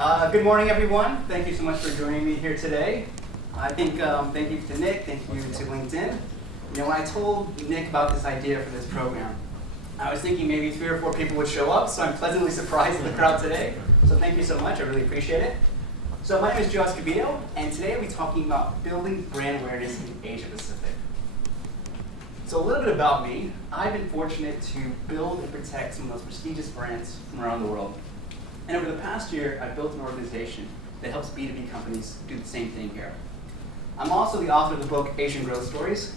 Good morning, everyone. Thank you so much for joining me here today. I think thank you to Nick, thank you to LinkedIn. You know, when I told Nick about this idea for this program, I was thinking maybe 3 or 4 people would show up, so I'm pleasantly surprised at the crowd today. So thank you so much, I really appreciate it. So my name is Joe Escobedo, and today we'll be talking about building brand awareness in Asia Pacific. So a little bit about me. I've been fortunate to build and protect some of the most prestigious brands from around the world. And over the past year, I've built an organization that helps B2B companies do the same thing here. I'm also the author of the book, Asian Growth Stories,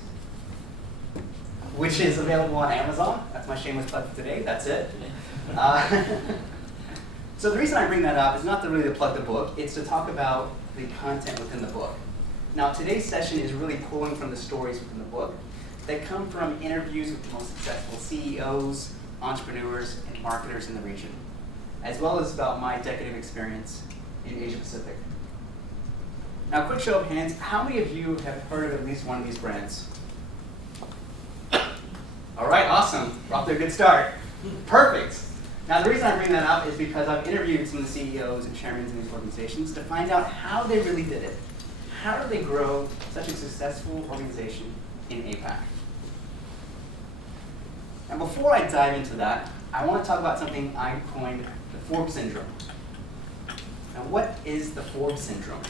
which is available on Amazon. That's my shameless plug for today, that's it. So the reason I bring that up is not to really plug the book, it's to talk about the content within the book. Now today's session is really pulling from the stories within the book that come from interviews with the most successful CEOs, entrepreneurs, and marketers in the region, as well as about my decade of experience in Asia Pacific. Now, quick show of hands, how many of you have heard of at least one of these brands? All right, awesome. We're off to a good start. Perfect. Now, the reason I bring that up is because I've interviewed some of the CEOs and chairmen in these organizations to find out how they really did it. How did they grow such a successful organization in APAC? And before I dive into that, I want to talk about something I coined the Forbes syndrome. Now, what is the Forbes syndrome?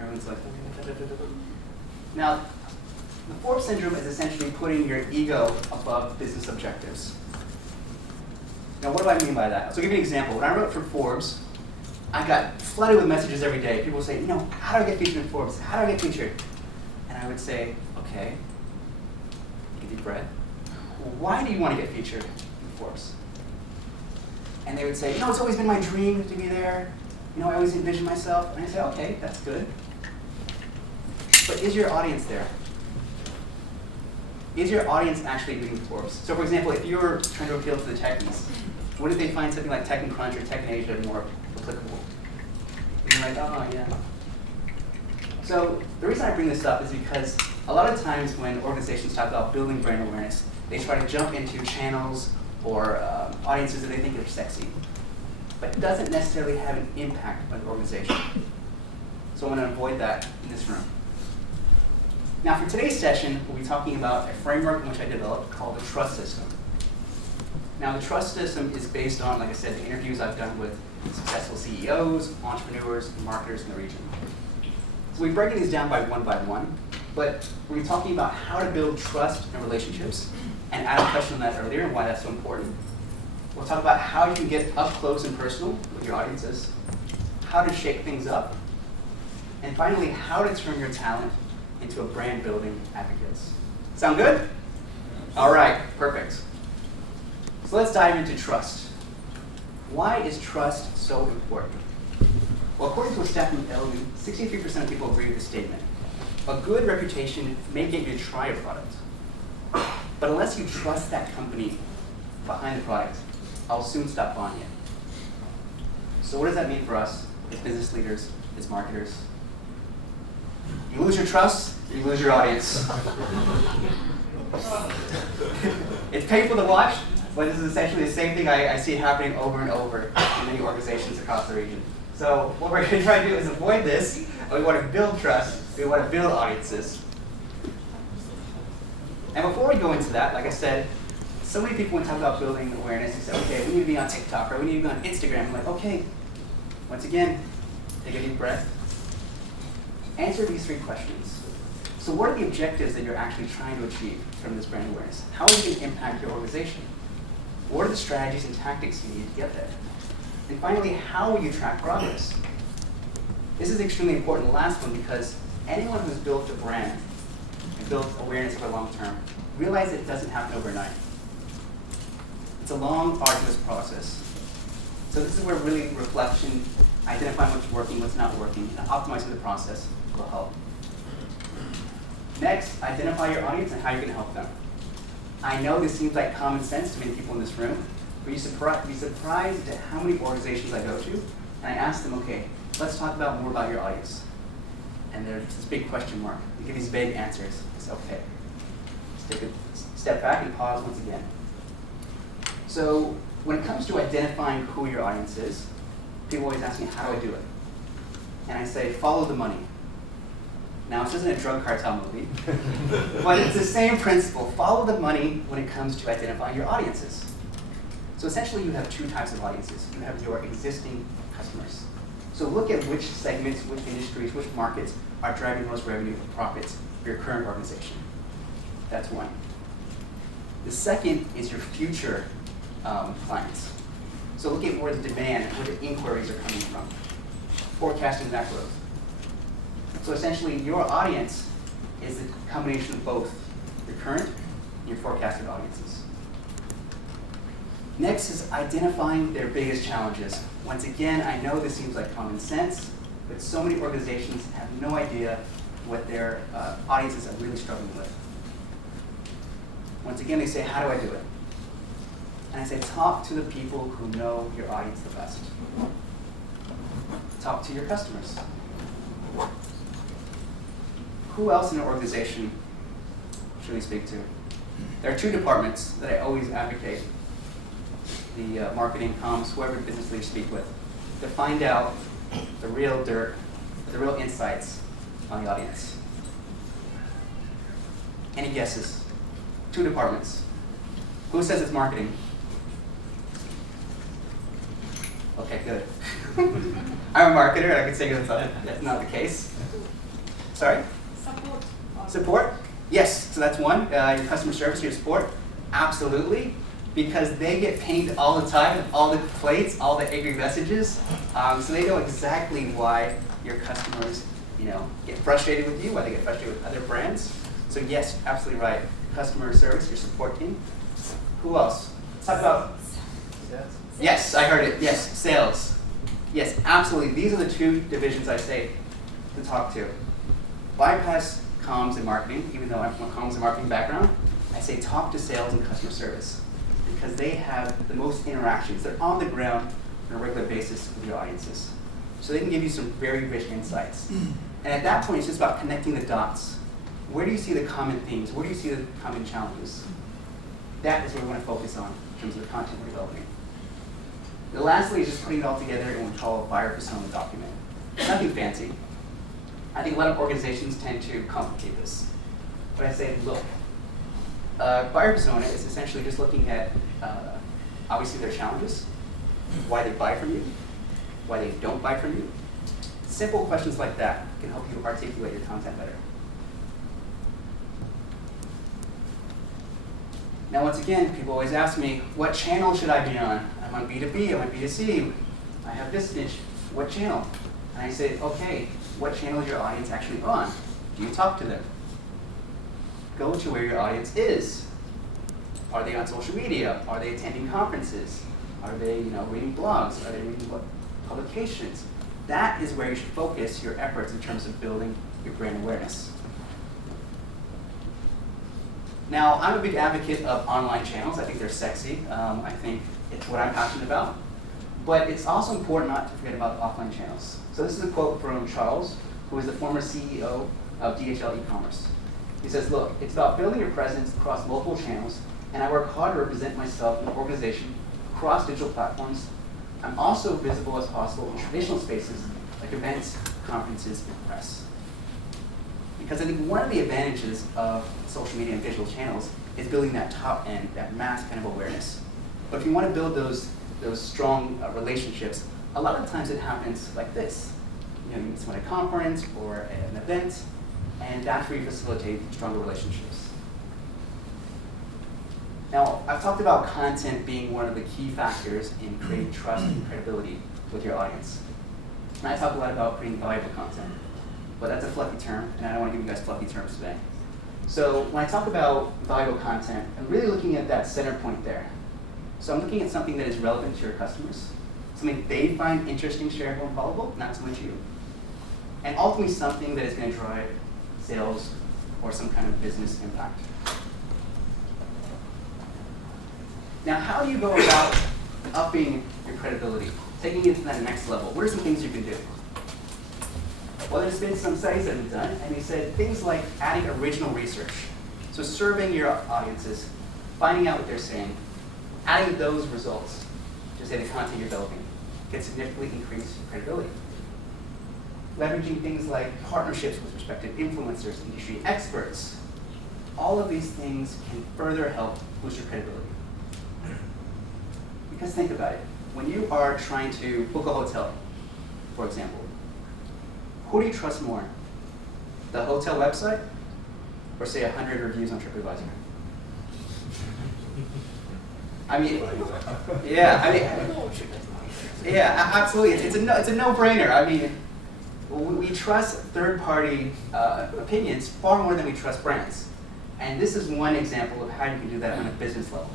Everyone's like, now, the Forbes syndrome is essentially putting your ego above business objectives. Now, what do I mean by that? So I'll give you an example. When I wrote for Forbes, I got flooded with messages every day. People would say, you know, how do I get featured in Forbes? How do I get featured? And I would say, okay, take a deep breath. Why do you want to get featured in Forbes? And they would say, you know, it's always been my dream to be there. You know, I always envision myself. And I say, okay, that's good. But is your audience there? Is your audience actually reading Forbes? So for example, if you're trying to appeal to the techies, wouldn't they find something like Tech and Crunch or Tech in Asia more applicable? And you're like, oh yeah. So the reason I bring this up is because a lot of times when organizations talk about building brand awareness, they try to jump into channels or audiences that they think are sexy, but it doesn't necessarily have an impact on the organization. So I want to avoid that in this room. Now for today's session, we'll be talking about a framework in which I developed called the Trust System. Now the Trust System is based on, like I said, the interviews I've done with successful CEOs, entrepreneurs, and marketers in the region. So we're breaking these down by one, but we're talking about how to build trust and relationships, and Adam touched on that earlier and why that's so important. We'll talk about how you can get up close and personal with your audiences, how to shake things up, and finally, how to turn your talent into a brand building advocates. Sound good? All right, perfect. So let's dive into trust. Why is trust so important? Well, according to a stat from Edelman, 63% of people agree with the statement. A good reputation may get you to try a product, but unless you trust that company behind the product, I'll soon stop buying it. So what does that mean for us as business leaders, as marketers? You lose your trust, you lose your audience. It's painful to watch, but this is essentially the same thing I see happening over and over in many organizations across the region. So what we're going to try to do is avoid this. We want to build trust, we want to build audiences. And before we go into that, like I said, so many people when talk about building awareness, they say, okay, we need to be on TikTok or we need to be on Instagram. I'm like, okay, once again, take a deep breath. Answer these 3 questions. So what are the objectives that you're actually trying to achieve from this brand awareness? How is it going to impact your organization? What are the strategies and tactics you need to get there? And finally, how will you track progress? This is extremely important, the last one, because anyone who's built a brand and built awareness for the long term, realize it doesn't happen overnight. It's a long, arduous process. So this is where really reflection, identifying what's working, what's not working, and optimizing the process will help. Next, identify your audience and how you can help them. I know this seems like common sense to many people in this room, but you'd be surprised at how many organizations I go to, and I ask them, okay, let's talk about more about your audience. And there's this big question mark. They give these vague answers. It's okay. Let's take a step back and pause once again. So when it comes to identifying who your audience is, people always ask me, how do I do it? And I say, follow the money. Now, this isn't a drug cartel movie, but it's the same principle. Follow the money when it comes to identifying your audiences. So essentially, you have two types of audiences. You have your existing customers. So look at which segments, which industries, which markets are driving the most revenue and profits for your current organization. That's one. The second is your future clients. So look at where the demand, where the inquiries are coming from. Forecasting that growth. So essentially, your audience is the combination of both your current and your forecasted audiences. Next is identifying their biggest challenges. Once again, I know this seems like common sense, but so many organizations have no idea what their audiences are really struggling with. Once again, they say, how do I do it? And I say, talk to the people who know your audience the best. Talk to your customers. Who else in an organization should we speak to? There are two departments that I always advocate, the marketing, comms, whoever business leaders speak with, to find out the real dirt, the real insights on the audience. Any guesses? Two departments. Who says it's marketing? Okay, good. I'm a marketer, I can say that's not the case. Sorry? Support. Support? Yes, so that's one. Your customer service, your support? Absolutely. Because they get pinged all the time, all the complaints, all the angry messages. So they know exactly why your customers, get frustrated with you, why they get frustrated with other brands. So yes, absolutely right. Customer service, your support team. Who else? Let's talk about. Yes, I heard it. Yes, sales. Yes, absolutely. These are the two divisions I say to talk to. Bypass comms and marketing, even though I'm from a comms and marketing background. I say talk to sales and customer service because they have the most interactions. They're on the ground on a regular basis with your audiences. So they can give you some very rich insights. And at that point, it's just about connecting the dots. Where do you see the common themes? Where do you see the common challenges? That is what we want to focus on in terms of the content we're developing. And lastly is just putting it all together in what we call a buyer persona document. Nothing fancy. I think a lot of organizations tend to complicate this. But I say, look, buyer persona is essentially just looking at, obviously, their challenges, why they buy from you, why they don't buy from you. Simple questions like that can help you articulate your content better. Now, once again, people always ask me, what channel should I be on? I'm on B2B, I'm on B2C, I have this niche, what channel? And I say, okay, what channel is your audience actually on? Do you talk to them? Go to where your audience is. Are they on social media? Are they attending conferences? Are they reading blogs? Are they reading publications? That is where you should focus your efforts in terms of building your brand awareness. Now, I'm a big advocate of online channels. I think they're sexy. I think it's what I'm passionate about. But it's also important not to forget about offline channels. So this is a quote from Charles, who is the former CEO of DHL e-commerce. He says, look, it's about building your presence across multiple channels, and I work hard to represent myself in an organization across digital platforms. I'm also visible as possible in traditional spaces like events, conferences, and press. Because I think one of the advantages of social media and digital channels is building that top end, that mass kind of awareness. But if you want to build those strong relationships, a lot of times it happens like this. You meet someone at a conference or at an event, and that's where you facilitate stronger relationships. Now, I've talked about content being one of the key factors in creating trust and credibility with your audience. And I talk a lot about creating valuable content, but that's a fluffy term, and I don't want to give you guys fluffy terms today. So when I talk about valuable content, I'm really looking at that center point there. So I'm looking at something that is relevant to your customers, something they find interesting, shareable, and followable, not so much you. And ultimately something that is going to drive sales or some kind of business impact. Now, how do you go about upping your credibility, taking it to that next level? What are some things you can do? Well, there's been some studies that have been done, and they said things like adding original research. So surveying your audiences, finding out what they're saying, adding those results to, say, the content you're developing. can significantly increase credibility. Leveraging things like partnerships with respected influencers, industry experts, all of these things can further help boost your credibility. Because think about it, when you are trying to book a hotel, for example, who do you trust more? The hotel website, or say 100 reviews on TripAdvisor? I mean, yeah, absolutely. It's a no-brainer. I mean, we trust third-party opinions far more than we trust brands. And this is one example of how you can do that on a business level.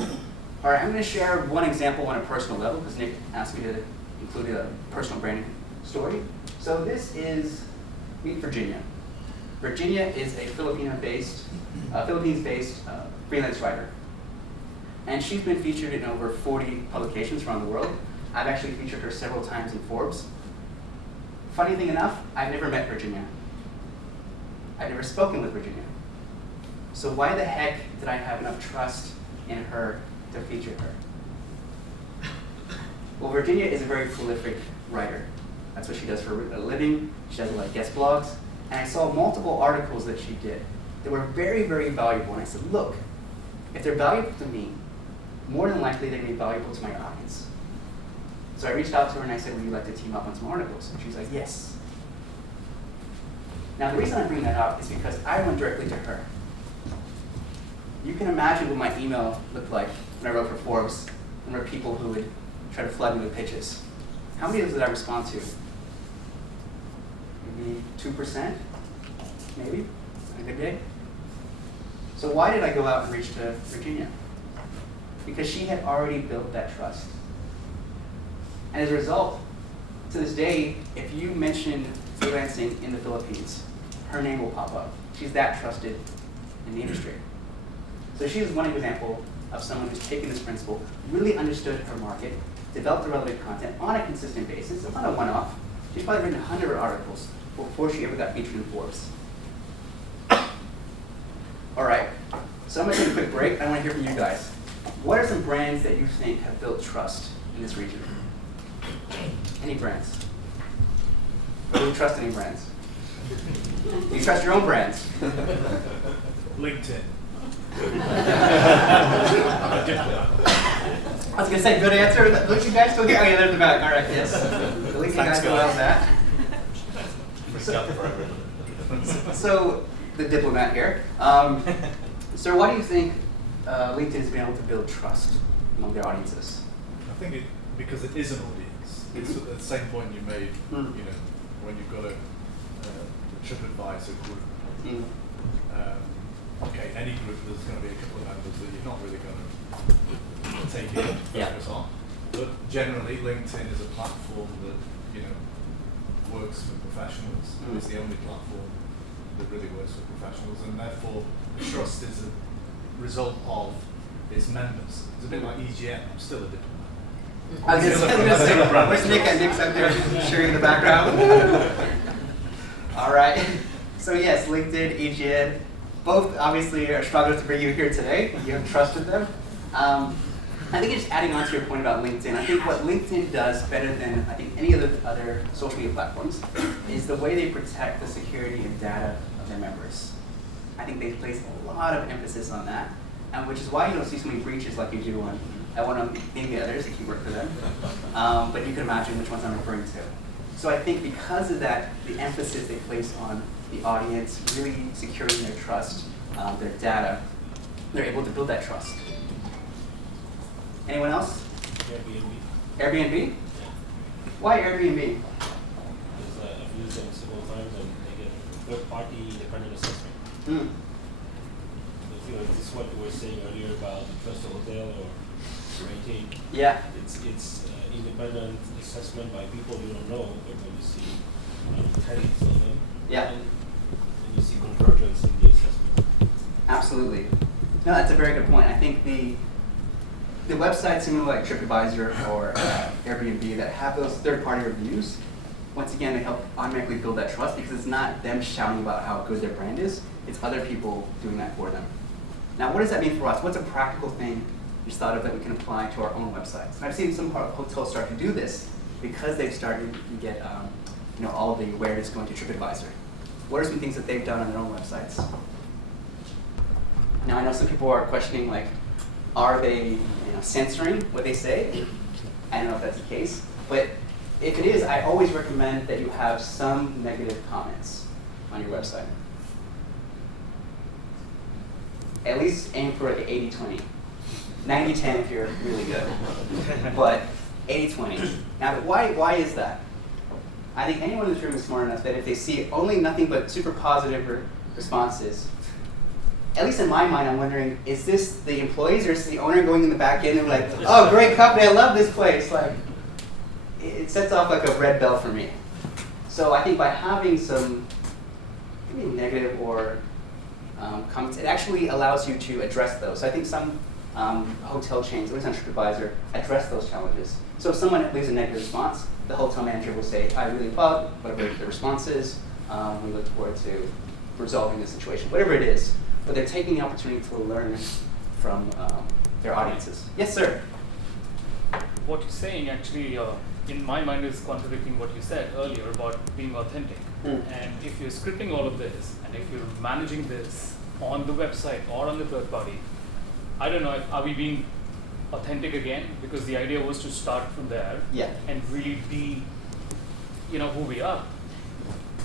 All right, I'm going to share one example on a personal level because Nick asked me to include a personal branding story. So this is Meet Virginia. Virginia is a Philippines-based freelance writer. And she's been featured in over 40 publications around the world. I've actually featured her several times in Forbes. Funny thing enough, I've never met Virginia. I've never spoken with Virginia. So why the heck did I have enough trust in her to feature her? Well, Virginia is a very prolific writer. That's what she does for a living. She does a lot of guest blogs. And I saw multiple articles that she did that were very, very valuable. And I said, look, if they're valuable to me, more than likely they're going to be valuable to my audience. So I reached out to her and I said, would you like to team up on some articles? And she's like, yes. Now the reason I bring that up is because I went directly to her. You can imagine what my email looked like when I wrote for Forbes, and there were people who would try to flood me with pitches. How many of those did I respond to? Maybe 2%, maybe, on a good day. So why did I go out and reach to Virginia? Because she had already built that trust. And as a result, to this day, if you mention freelancing in the Philippines, her name will pop up. She's that trusted in the industry. So she is one example of someone who's taken this principle, really understood her market, developed the relevant content on a consistent basis. It's not a one-off. She's probably written 100 articles before she ever got featured in Forbes. All right, so I'm gonna take a quick break. I wanna hear from you guys. What are some brands that you think have built trust in this region? Any brands? Or do you trust any brands? Do you trust your own brands? LinkedIn. I was gonna say, good answer. Look, you guys still here? Oh yeah, they're in the back. All right, yes. At least you guys know about that. So, the diplomat here. So why do you think LinkedIn has been able to build trust among their audiences? I think because it is an audience. It's at the same point you made, you know, when you've got a TripAdvisor group. Okay, any group, there's going to be a couple of members that you're not really going to take it focus on. But generally, LinkedIn is a platform that, you know, works for professionals. It's the only platform that really works for professionals, and therefore trust is a result of its members. It's a bit like EGM. I'm still a diplomat. I was gonna say, where's Nick? And Nick's up there sharing in the background. All right. So yes, LinkedIn, EGN, both obviously are struggling to bring you here today. You have trusted them. I think just adding on to your point about LinkedIn, I think what LinkedIn does better than I think any of the other social media platforms is the way they protect the security and data of their members. I think they place a lot of emphasis on that, and which is why you don't see so many breaches like you do on one of maybe others if you work for them. But you can imagine which ones I'm referring to. So I think because of that, the emphasis they place on the audience, really securing their trust, their data, they're able to build that trust. Anyone else? Airbnb. Airbnb? Yeah. Why Airbnb? Because I've used them several times and they get third-party independent assessment. If you know, this is what you were saying earlier about the trust hotel or rating. Yeah. It's independent assessment by people you don't know, but when you see tens of them, Yeah. and you see convergence in the assessment. Absolutely. No, that's a very good point. I think the websites similar like TripAdvisor or Airbnb that have those third-party reviews, once again, they help automatically build that trust because it's not them shouting about how good their brand is, it's other people doing that for them. Now, what does that mean for us? What's a practical thing just thought of that we can apply to our own websites. And I've seen some hotels start to do this because they've started to get all the awareness going to TripAdvisor. What are some things that they've done on their own websites? Now I know some people are questioning, like, are they censoring what they say? I don't know if that's the case, but if it is, I always recommend that you have some negative comments on your website. At least aim for like 80-20. 90-10 if you're really good, but 80-20. Now, why is that? I think anyone in this room is smart enough that if they see only nothing but super positive responses, at least in my mind, I'm wondering, is this the employees or is the owner going in the back end and like, oh, great company, I love this place? Like, it sets off like a red bell for me. So I think by having some maybe negative or comments, it actually allows you to address those. So I think some hotel chains, at least on TripAdvisor, address those challenges. So if someone leaves a negative response, the hotel manager will say, I really love whatever the response is. We look forward to resolving the situation, whatever it is. But they're taking the opportunity to learn from their audiences. Yes, sir? What you're saying actually, in my mind, is contradicting what you said earlier about being authentic. And if you're scripting all of this, and if you're managing this on the website or on the third party, I don't know, are we being authentic again? Because the idea was to start from there and really be, who we are.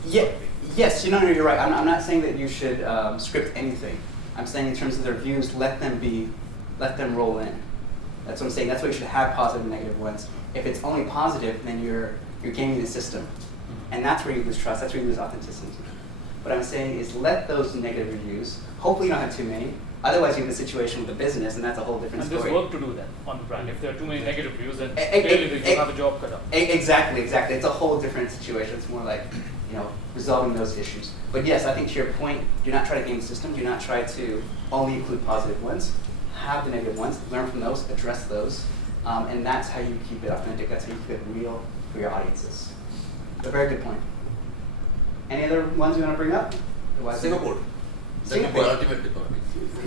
Yeah. Yes, you're right. I'm not saying that you should script anything. I'm saying in terms of their views, let them roll in. That's what I'm saying. That's why you should have positive and negative ones. If it's only positive, then you're gaming the system. And that's where you lose trust, that's where you lose authenticity. What I'm saying is let those negative reviews, hopefully you don't have too many, otherwise you have a situation with a business and that's a whole different story. And there's work to do that on the brand. If there are too many negative reviews, then clearly you have a job cut out. Exactly. It's a whole different situation. It's more like, resolving those issues. But yes, I think to your point, do not try to game the system. Do not try to only include positive ones. Have the negative ones, learn from those, address those, and that's how you keep it authentic. That's how you keep it real for your audiences. A very good point. Any other ones you want to bring up? Singapore. Singapore. The ultimate economy. Singapore.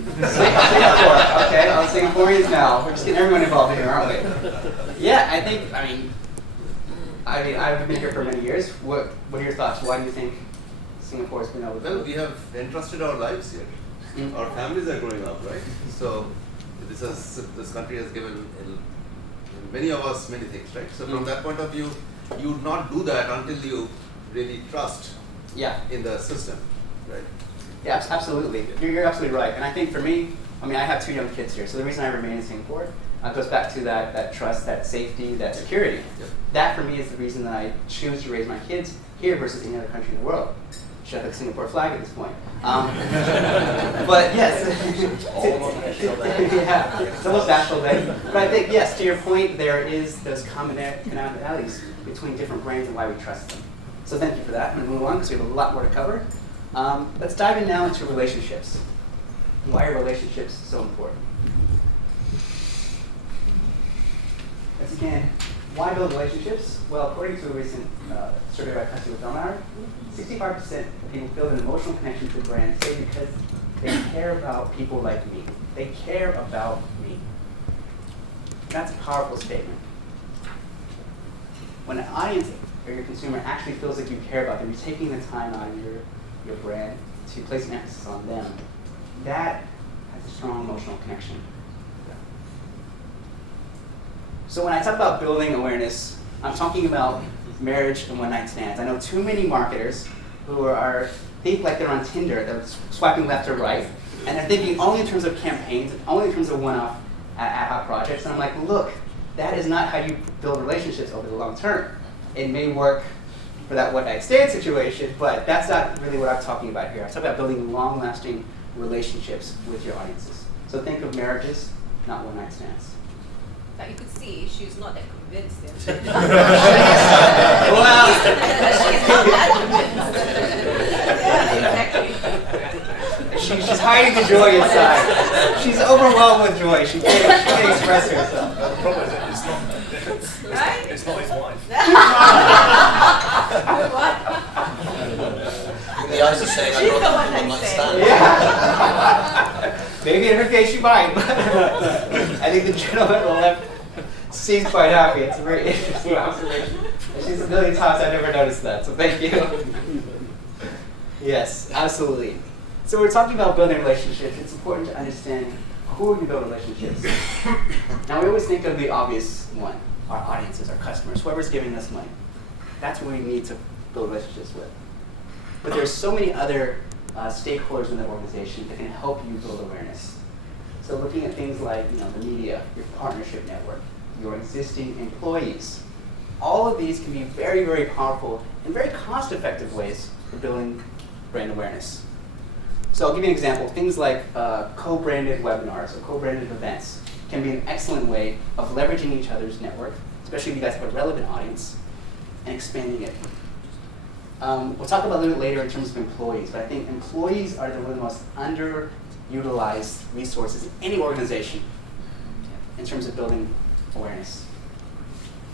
Okay, all Singaporeans now. We're just getting everyone involved here, aren't we? Yeah, I've been here for many years. What are your thoughts? Why do you think Singapore has been able to? Well, we have entrusted our lives here. Our families are growing up, right? So this country has given many of us many things, right? So from that point of view, you would not do that until you really trust in the system, right? Yeah, absolutely. You're absolutely right. And I think for me, I have 2 young kids here, so the reason I remain in Singapore goes back to that trust, that safety, that security. Yep. That for me is the reason that I choose to raise my kids here versus any other country in the world. Should have the Singapore flag at this point. But yes, it's almost National Day. But I think, yes, to your point, there is those commonalities between different brands and why we trust them. So thank you for that. I'm going to move on because we have a lot more to cover. Let's dive in now into relationships. Why are relationships so important? Once again, why build relationships? Well, according to a recent survey by Customer Thermometer, 65% of people feel an emotional connection to a brand, say because they care about people like me. They care about me. That's a powerful statement. When an audience or your consumer actually feels like you care about them, you're taking the time out of your brand to place an emphasis on them, that has a strong emotional connection. So when I talk about building awareness, I'm talking about marriage and one-night stands. I know too many marketers who think like they're on Tinder, they're swiping left or right, and they're thinking only in terms of campaigns, only in terms of one-off ad hoc projects. And I'm like, look, that is not how you build relationships over the long term. It may work for that one-night stand situation, but that's not really what I'm talking about here. I'm talking about building long-lasting relationships with your audiences. So think of marriages, not one-night stands. But you could see she's not that convinced. She's Well, not that convinced. Exactly. she's hiding the joy inside. She's overwhelmed with joy. She can't express herself. The problem is Right? it's not his wife. The eyes are saying, She's the I one don't that understand. Yeah. Maybe in her case she might. I think the gentleman on the left seems quite happy. It's a very interesting observation. I've seen a million times, I've never noticed that, so thank you. Yes, absolutely. So we're talking about building relationships. It's important to understand who you build relationships. Now we always think of the obvious one, our audiences, our customers, whoever's giving us money. That's who we need to build relationships with. But there's so many other stakeholders in the organization that can help you build awareness. So looking at things like the media, your partnership network, your existing employees, all of these can be very, very powerful and very cost-effective ways for building brand awareness. So I'll give you an example. Things like co-branded webinars or co-branded events can be an excellent way of leveraging each other's network, especially if you guys have a relevant audience, and expanding it. We'll talk about a little bit later in terms of employees, but I think employees are one of the most underutilized resources in any organization in terms of building awareness.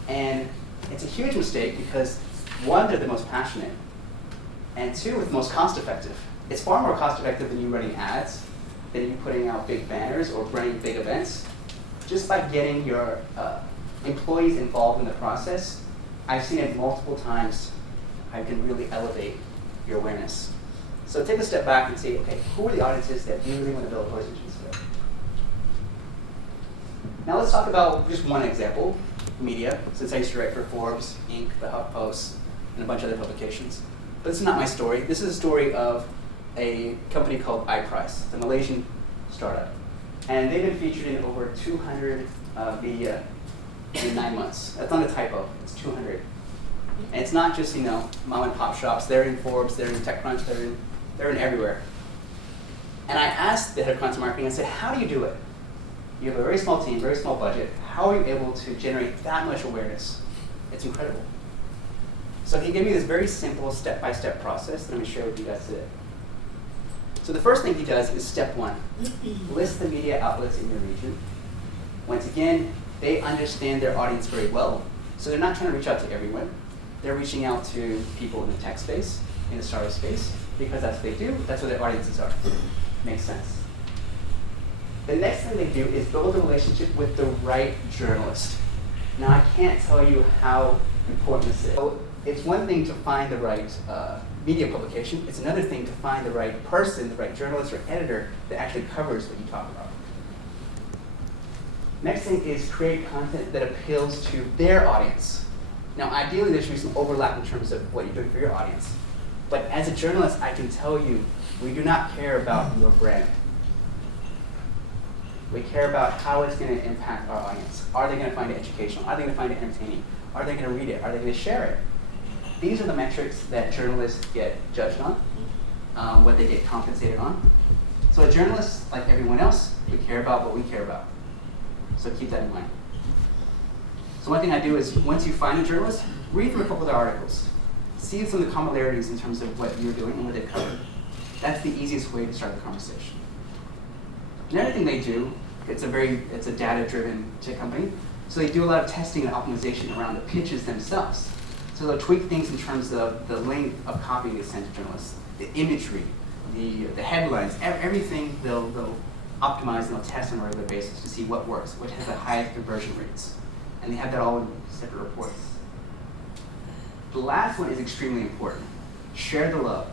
And it's a huge mistake because, one, they're the most passionate, and two, it's the most cost-effective. It's far more cost-effective than you running ads, than you putting out big banners or running big events. Just by getting your employees involved in the process, I've seen it multiple times. I can really elevate your awareness. So take a step back and say, okay, who are the audiences that you really want to build relationships with? Now let's talk about just one example, media, since I used to write for Forbes, Inc., the HuffPost, and a bunch of other publications. But this is not my story. This is a story of a company called iPrice, the Malaysian startup. And they've been featured in over 200 media in 9 months. That's not a typo, it's 200. And it's not just, mom and pop shops. They're in Forbes, they're in TechCrunch, they're in everywhere. And I asked the head of content marketing, I said, how do you do it? You have a very small team, very small budget. How are you able to generate that much awareness? It's incredible. So he gave me this very simple step-by-step process that I'm going to share with you guys today. So the first thing he does is step one. List the media outlets in your region. Once again, they understand their audience very well. So they're not trying to reach out to everyone. They're reaching out to people in the tech space, in the startup space, because that's what they do. That's what their audiences are. Makes sense. The next thing they do is build a relationship with the right journalist. Now, I can't tell you how important this is. So it's one thing to find the right media publication. It's another thing to find the right person, the right journalist or editor that actually covers what you talk about. Next thing is create content that appeals to their audience. Now, ideally, there should be some overlap in terms of what you're doing for your audience. But as a journalist, I can tell you, we do not care about your brand. We care about how it's going to impact our audience. Are they going to find it educational? Are they going to find it entertaining? Are they going to read it? Are they going to share it? These are the metrics that journalists get judged on, what they get compensated on. So a journalist, like everyone else, we care about what we care about. So keep that in mind. So one thing I do is, once you find a journalist, read through a couple of their articles. See some of the commonalities in terms of what you're doing and what they've covered. That's the easiest way to start the conversation. Another thing they do, it's a data-driven tech company, so they do a lot of testing and optimization around the pitches themselves. So they'll tweak things in terms of the length of copy they send to journalists, the imagery, the headlines, everything they'll optimize and they'll test on a regular basis to see what works, what has the highest conversion rates. And they have that all in separate reports. The last one is extremely important. Share the love.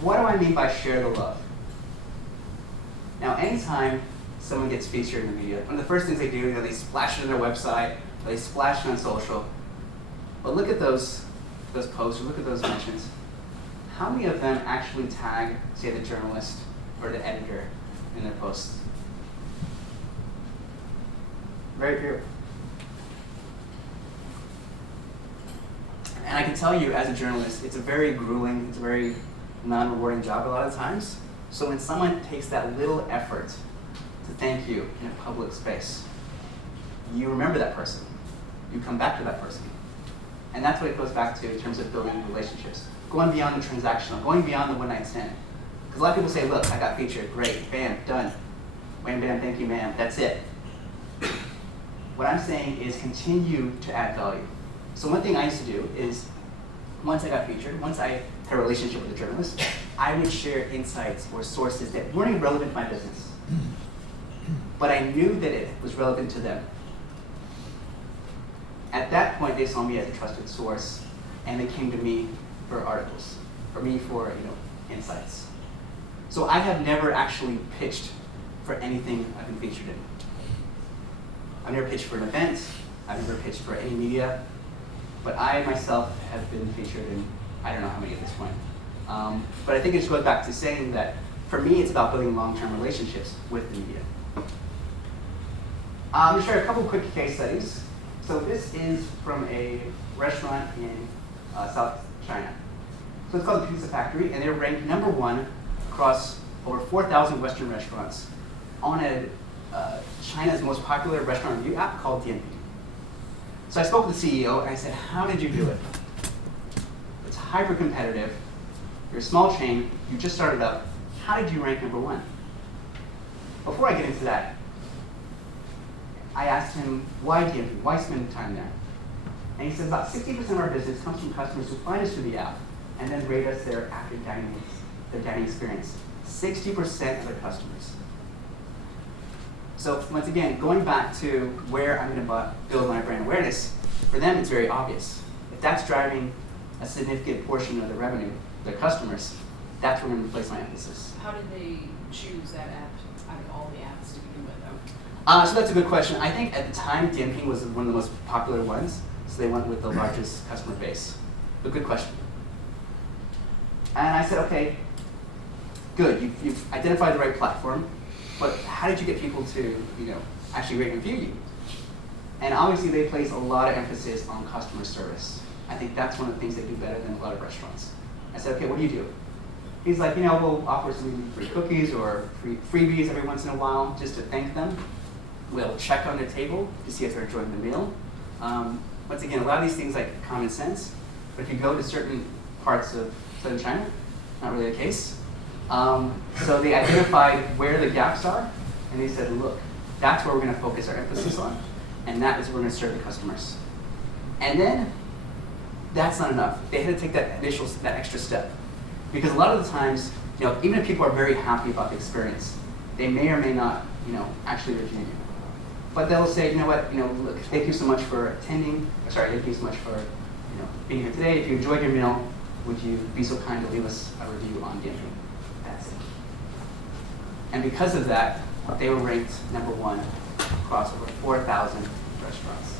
What do I mean by share the love? Now, anytime someone gets featured in the media, one of the first things they do, they splash it on their website, they splash it on social. But look at those posts, or look at those mentions. How many of them actually tag, say, the journalist or the editor in their posts? Very few. And I can tell you, as a journalist, it's a very grueling, it's a very non-rewarding job a lot of times. So when someone takes that little effort to thank you in a public space, you remember that person. You come back to that person. And that's what it goes back to in terms of building relationships. Going beyond the transactional, going beyond the one-night stand. Because a lot of people say, look, I got featured, great, bam, done. Wham, bam, thank you, ma'am, that's it. What I'm saying is continue to add value. So one thing I used to do is, once I got featured, once I had a relationship with a journalist, I would share insights or sources that weren't even relevant to my business. but I knew that it was relevant to them. At that point, they saw me as a trusted source, and they came to me for articles, for insights. So I have never actually pitched for anything I've been featured in. I've never pitched for an event, I've never pitched for any media, but I myself have been featured in I don't know how many at this point. But I think it just goes back to saying that for me, it's about building long-term relationships with the media. I'm going to share a couple quick case studies. So this is from a restaurant in South China. So it's called the Pizza Factory, and they're ranked #1 across over 4,000 Western restaurants on China's most popular restaurant review app called Dianping. So I spoke with the CEO, and I said, how did you do it? It's hyper competitive. You're a small chain. You just started up. How did you rank #1? Before I get into that, I asked him, why Dianping? Why spend time there? And he says about 60% of our business comes from customers who find us through the app and then rate us their active dining experience. 60% of their customers. So once again, going back to where I'm going to build my brand awareness, for them it's very obvious. If that's driving a significant portion of the revenue, their customers, that's where I'm going to place my emphasis. How did they choose that app out of all the apps to begin with, though? So that's a good question. I think at the time, Dianping was one of the most popular ones, so they went with the largest customer base. But good question. And I said, okay, good, you've identified the right platform, but how did you get people to actually rate and review you? And obviously they place a lot of emphasis on customer service. I think that's one of the things they do better than a lot of restaurants. I said, okay, what do you do? He's like, we'll offer some free cookies or freebies every once in a while just to thank them. We'll check on their table to see if they're enjoying the meal. Once again, a lot of these things like common sense, but if you go to certain parts of Southern China, not really the case. So they identified where the gaps are, and they said, look, that's where we're going to focus our emphasis on, and that is where we're going to serve the customers. And then, that's not enough. They had to take that extra step. Because a lot of the times, even if people are very happy about the experience, they may or may not, actually review you. But they'll say, look, thank you so much for attending. Thank you so much for, being here today. If you enjoyed your meal, would you be so kind to leave us a review on Dianping? That's it. And because of that, they were ranked #1 across over 4,000 restaurants.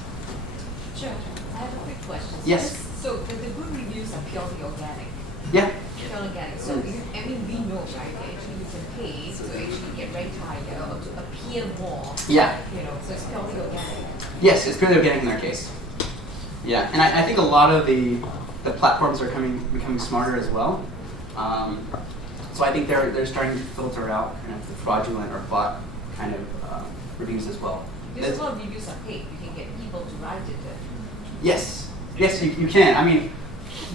Sure. I have a quick question. Yes. So the good reviews are purely organic. Yeah. Purely organic. So we know, right? That actually you can pay to actually get ranked higher or to appear more. Yeah. So it's purely organic. Yes, it's purely organic in their case. Yeah, and I think a lot of the platforms are becoming smarter as well. So I think they're starting to filter out kind of the fraudulent or bot kind of reviews as well. Because a lot of reviews are paid. You can get people to write it. Yes, you can. I mean,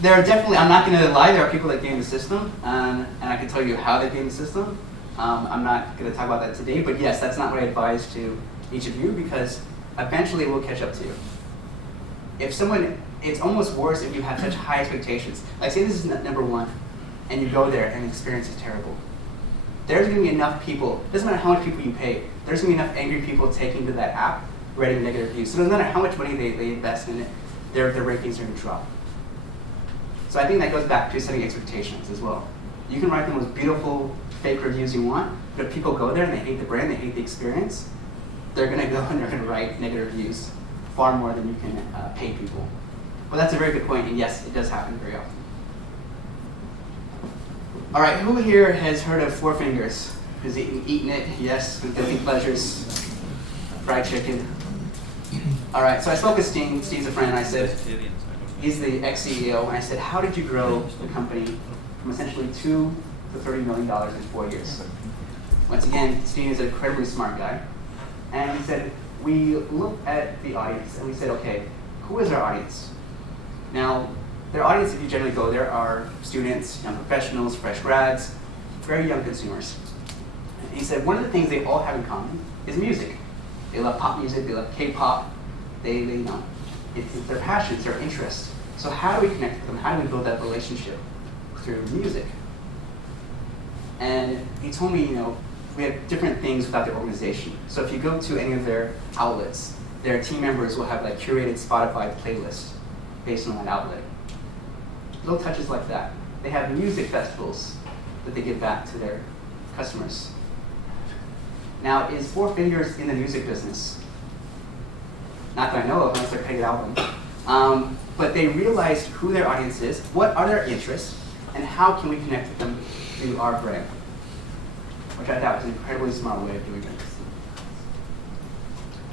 there are definitely, I'm not going to lie, there are people that game the system, and I can tell you how they game the system. I'm not going to talk about that today, but yes, that's not what I advise to each of you, because eventually it will catch up to you. It's almost worse if you have such high expectations. Like say this is #1, and you go there and the experience is terrible. There's going to be enough people, doesn't matter how much people you pay, there's going to be enough angry people taking to that app, writing negative reviews. So no matter how much money they invest in it, their rankings are going to drop. So I think that goes back to setting expectations as well. You can write the most beautiful fake reviews you want, but if people go there and they hate the brand, they hate the experience, they're going to go and they're going to write negative reviews far more than you can pay people. But that's a very good point, and yes, it does happen very often. All right, who here has heard of Four Fingers? Who's eaten it? Yes, with guilty pleasures. Fried chicken. All right, so I spoke with Steve. Steve's a friend, and I said, he's the ex-CEO, and I said, how did you grow the company from essentially $2 to $30 million in 4 years? Once again, Steve is an incredibly smart guy. And he said, we looked at the audience, and we said, okay, who is our audience? Now, their audience, if you generally go there, are students, young professionals, fresh grads, very young consumers. And he said, one of the things they all have in common is music. They love pop music, they love K-pop, it's their passions, their interests. So how do we connect with them? How do we build that relationship through music? And he told me, we have different things without the organization. So if you go to any of their outlets, their team members will have like curated Spotify playlists based on that outlet. Little touches like that. They have music festivals that they give back to their customers. Now, is Four Fingers in the music business? Not that I know of, unless they're paying an album. But they realized who their audience is, what are their interests, and how can we connect with them through our brand, which I thought was an incredibly smart way of doing things.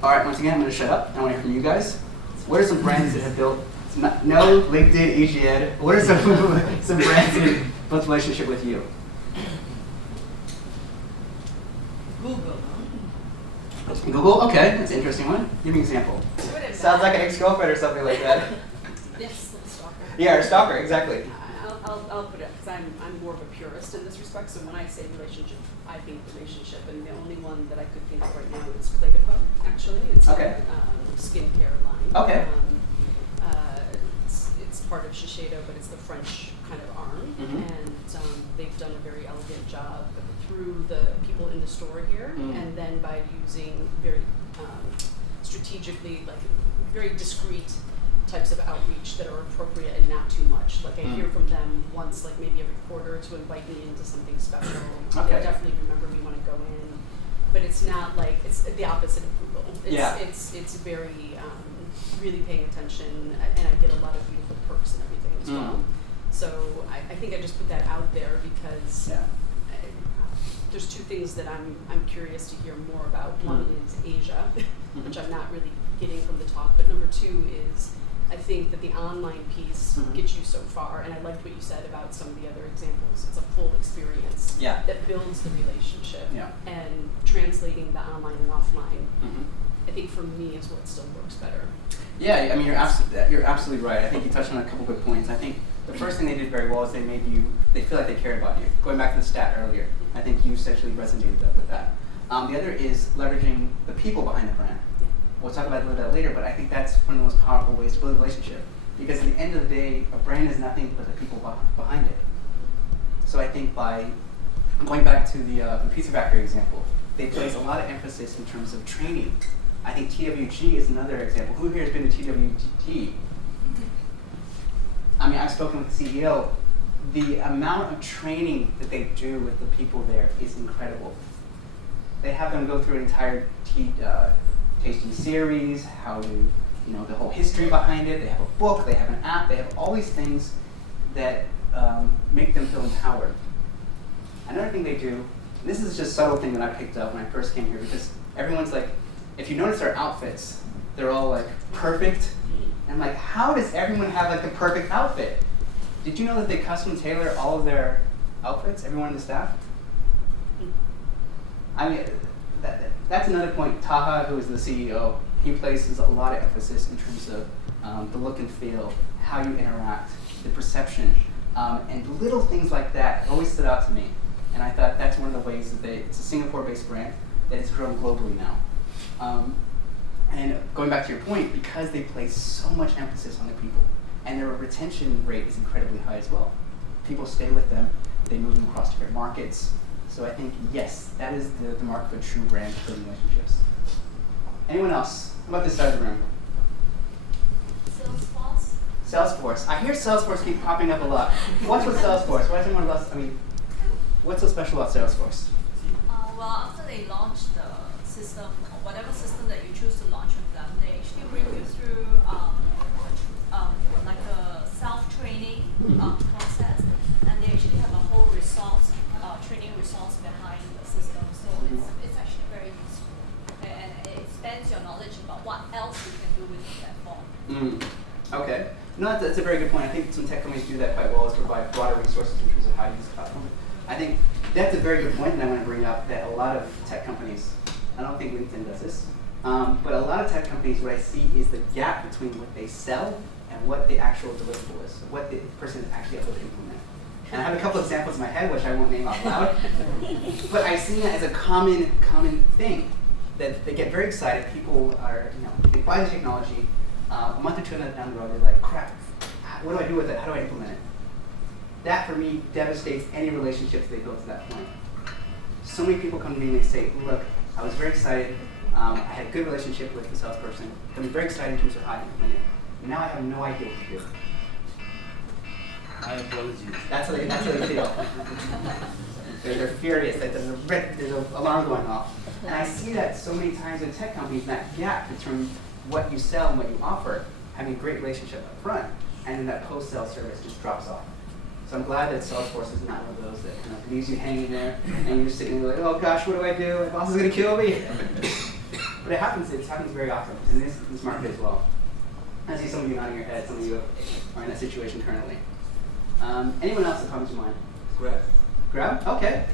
All right, once again, I'm going to shut up. I want to hear from you guys. What are some brands that have built, no, LinkedIn, EGN, what are some brands that have built a relationship with you? Google. Google, okay, that's an interesting one. Give me an example. Sounds like an ex-girlfriend or something like that. Yes, a stalker. Yeah, or stalker, exactly. I'll put it, because I'm more of a purist in this respect, so when I say relationship, I think relationship, and the only one that I could think of right now is Clé-de-Peau, actually. It's Okay. a skincare line. Okay. It's part of Shiseido, but it's the French kind of arm, Mhm. and they've done a very elegant job through the people in the store here, and then by using very strategically, like very discreet types of outreach that are appropriate and not too much. Like I hear from them once, like maybe every quarter, to invite me into something special. Okay. They definitely remember me when I go in, but it's not like, it's the opposite of Google. It's, Yeah. it's very really paying attention, and I get a lot of beautiful perks and everything as well. So I think I just put that out there because Yeah. there's two things that I'm curious to hear more about. One is Asia, which I'm not really getting from the talk, but number two is I think that the online piece gets you so far, and I liked what you said about some of the other examples. It's a full experience that builds the relationship, and translating the online and offline, I think for me is what still works better. Yeah, I mean, you're absolutely right. I think you touched on a couple good points. I think the first thing they did very well is they feel like they cared about you. Going back to the stat earlier, I think you essentially resonated with that. The other is leveraging the people behind the brand. We'll talk about a little bit later, but I think that's one of the most powerful ways to build a relationship. Because at the end of the day, a brand is nothing but the people behind it. So I think by going back to the Pizza Factory example, they place a lot of emphasis in terms of training. I think TWG is another example. Who here has been to TWG? I mean, I've spoken with the CEO. The amount of training that they do with the people there is incredible. They have them go through an entire tasting series, how to, the whole history behind it. They have a book, they have an app, they have all these things that make them feel empowered. Another thing they do, and this is just a subtle thing that I picked up when I first came here, because everyone's like, if you notice their outfits, they're all like perfect. And like, how does everyone have like the perfect outfit? Did you know that they custom tailor all of their outfits, everyone in the staff? I mean, that's another point. Taha, who is the CEO, he places a lot of emphasis in terms of the look and feel, how you interact, the perception, and little things like that always stood out to me. And I thought that's one of the ways that it's a Singapore-based brand that has grown globally now. And going back to your point, because they place so much emphasis on the people, and their retention rate is incredibly high as well. People stay with them, they move them across different markets. So I think, yes, that is the mark of a true brand for relationships. Anyone else? How about this side of the room? Salesforce. Salesforce. I hear Salesforce keep popping up a lot. What's with Salesforce? Why is everyone what's so special about Salesforce? Well, after they launch the system, or whatever system that you choose to launch with them, they actually bring you through like a self-training process, and they actually have a whole training resource behind the system. So it's actually very useful, and it expands your knowledge about what else you can do with the platform. Okay. No, that's a very good point. I think some tech companies do that quite well, is provide broader resources in terms of how to use the platform. I think that's a very good point, and I want to bring up that a lot of tech companies, I don't think LinkedIn does this, but a lot of tech companies, what I see is the gap between what they sell and what the actual deliverable is, what the person is actually able to implement. And I have a couple of examples in my head, which I won't name out loud, but I see that as a common thing, that they get very excited. People are, they buy the technology, a month or two down the road, they're like, crap, what do I do with it? How do I implement it? That, for me, devastates any relationships they built to that point. so many people come to me and they say, look, I was very excited. I had a good relationship with the salesperson. I'm very excited in terms of how I implement it. Now I have no idea what to do. My apologies. That's how they feel. They're furious. There's an alarm going off. And I see that so many times in tech companies, that gap between what you sell and what you offer, having a great relationship up front, and then that post-sale service just drops off. So I'm glad that Salesforce is not one of those that kind of leaves you hanging there, and you're sitting there like, oh gosh, what do I do? My boss is going to kill me. But it happens very often in this market as well. I see some of you nodding your head, some of you are in that situation currently. Anyone else that comes to mind? Grab. Grab? Okay.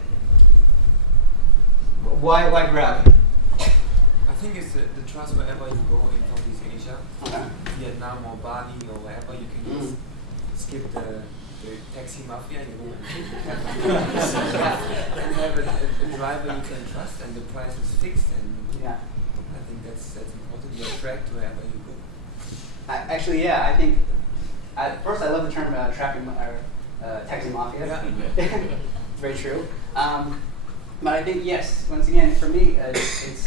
Why Grab? I think it's the trust wherever you go in Southeast Asia, Okay. Vietnam or Bali or wherever, you can just skip the taxi mafia, you know, and have a driver you can trust, and the price is fixed, and Yeah. I think that's important. You're tracked wherever you go. Actually, yeah, I think, first I love the term taxi mafia. Yeah. Very true. But I think, yes, once again, for me, it's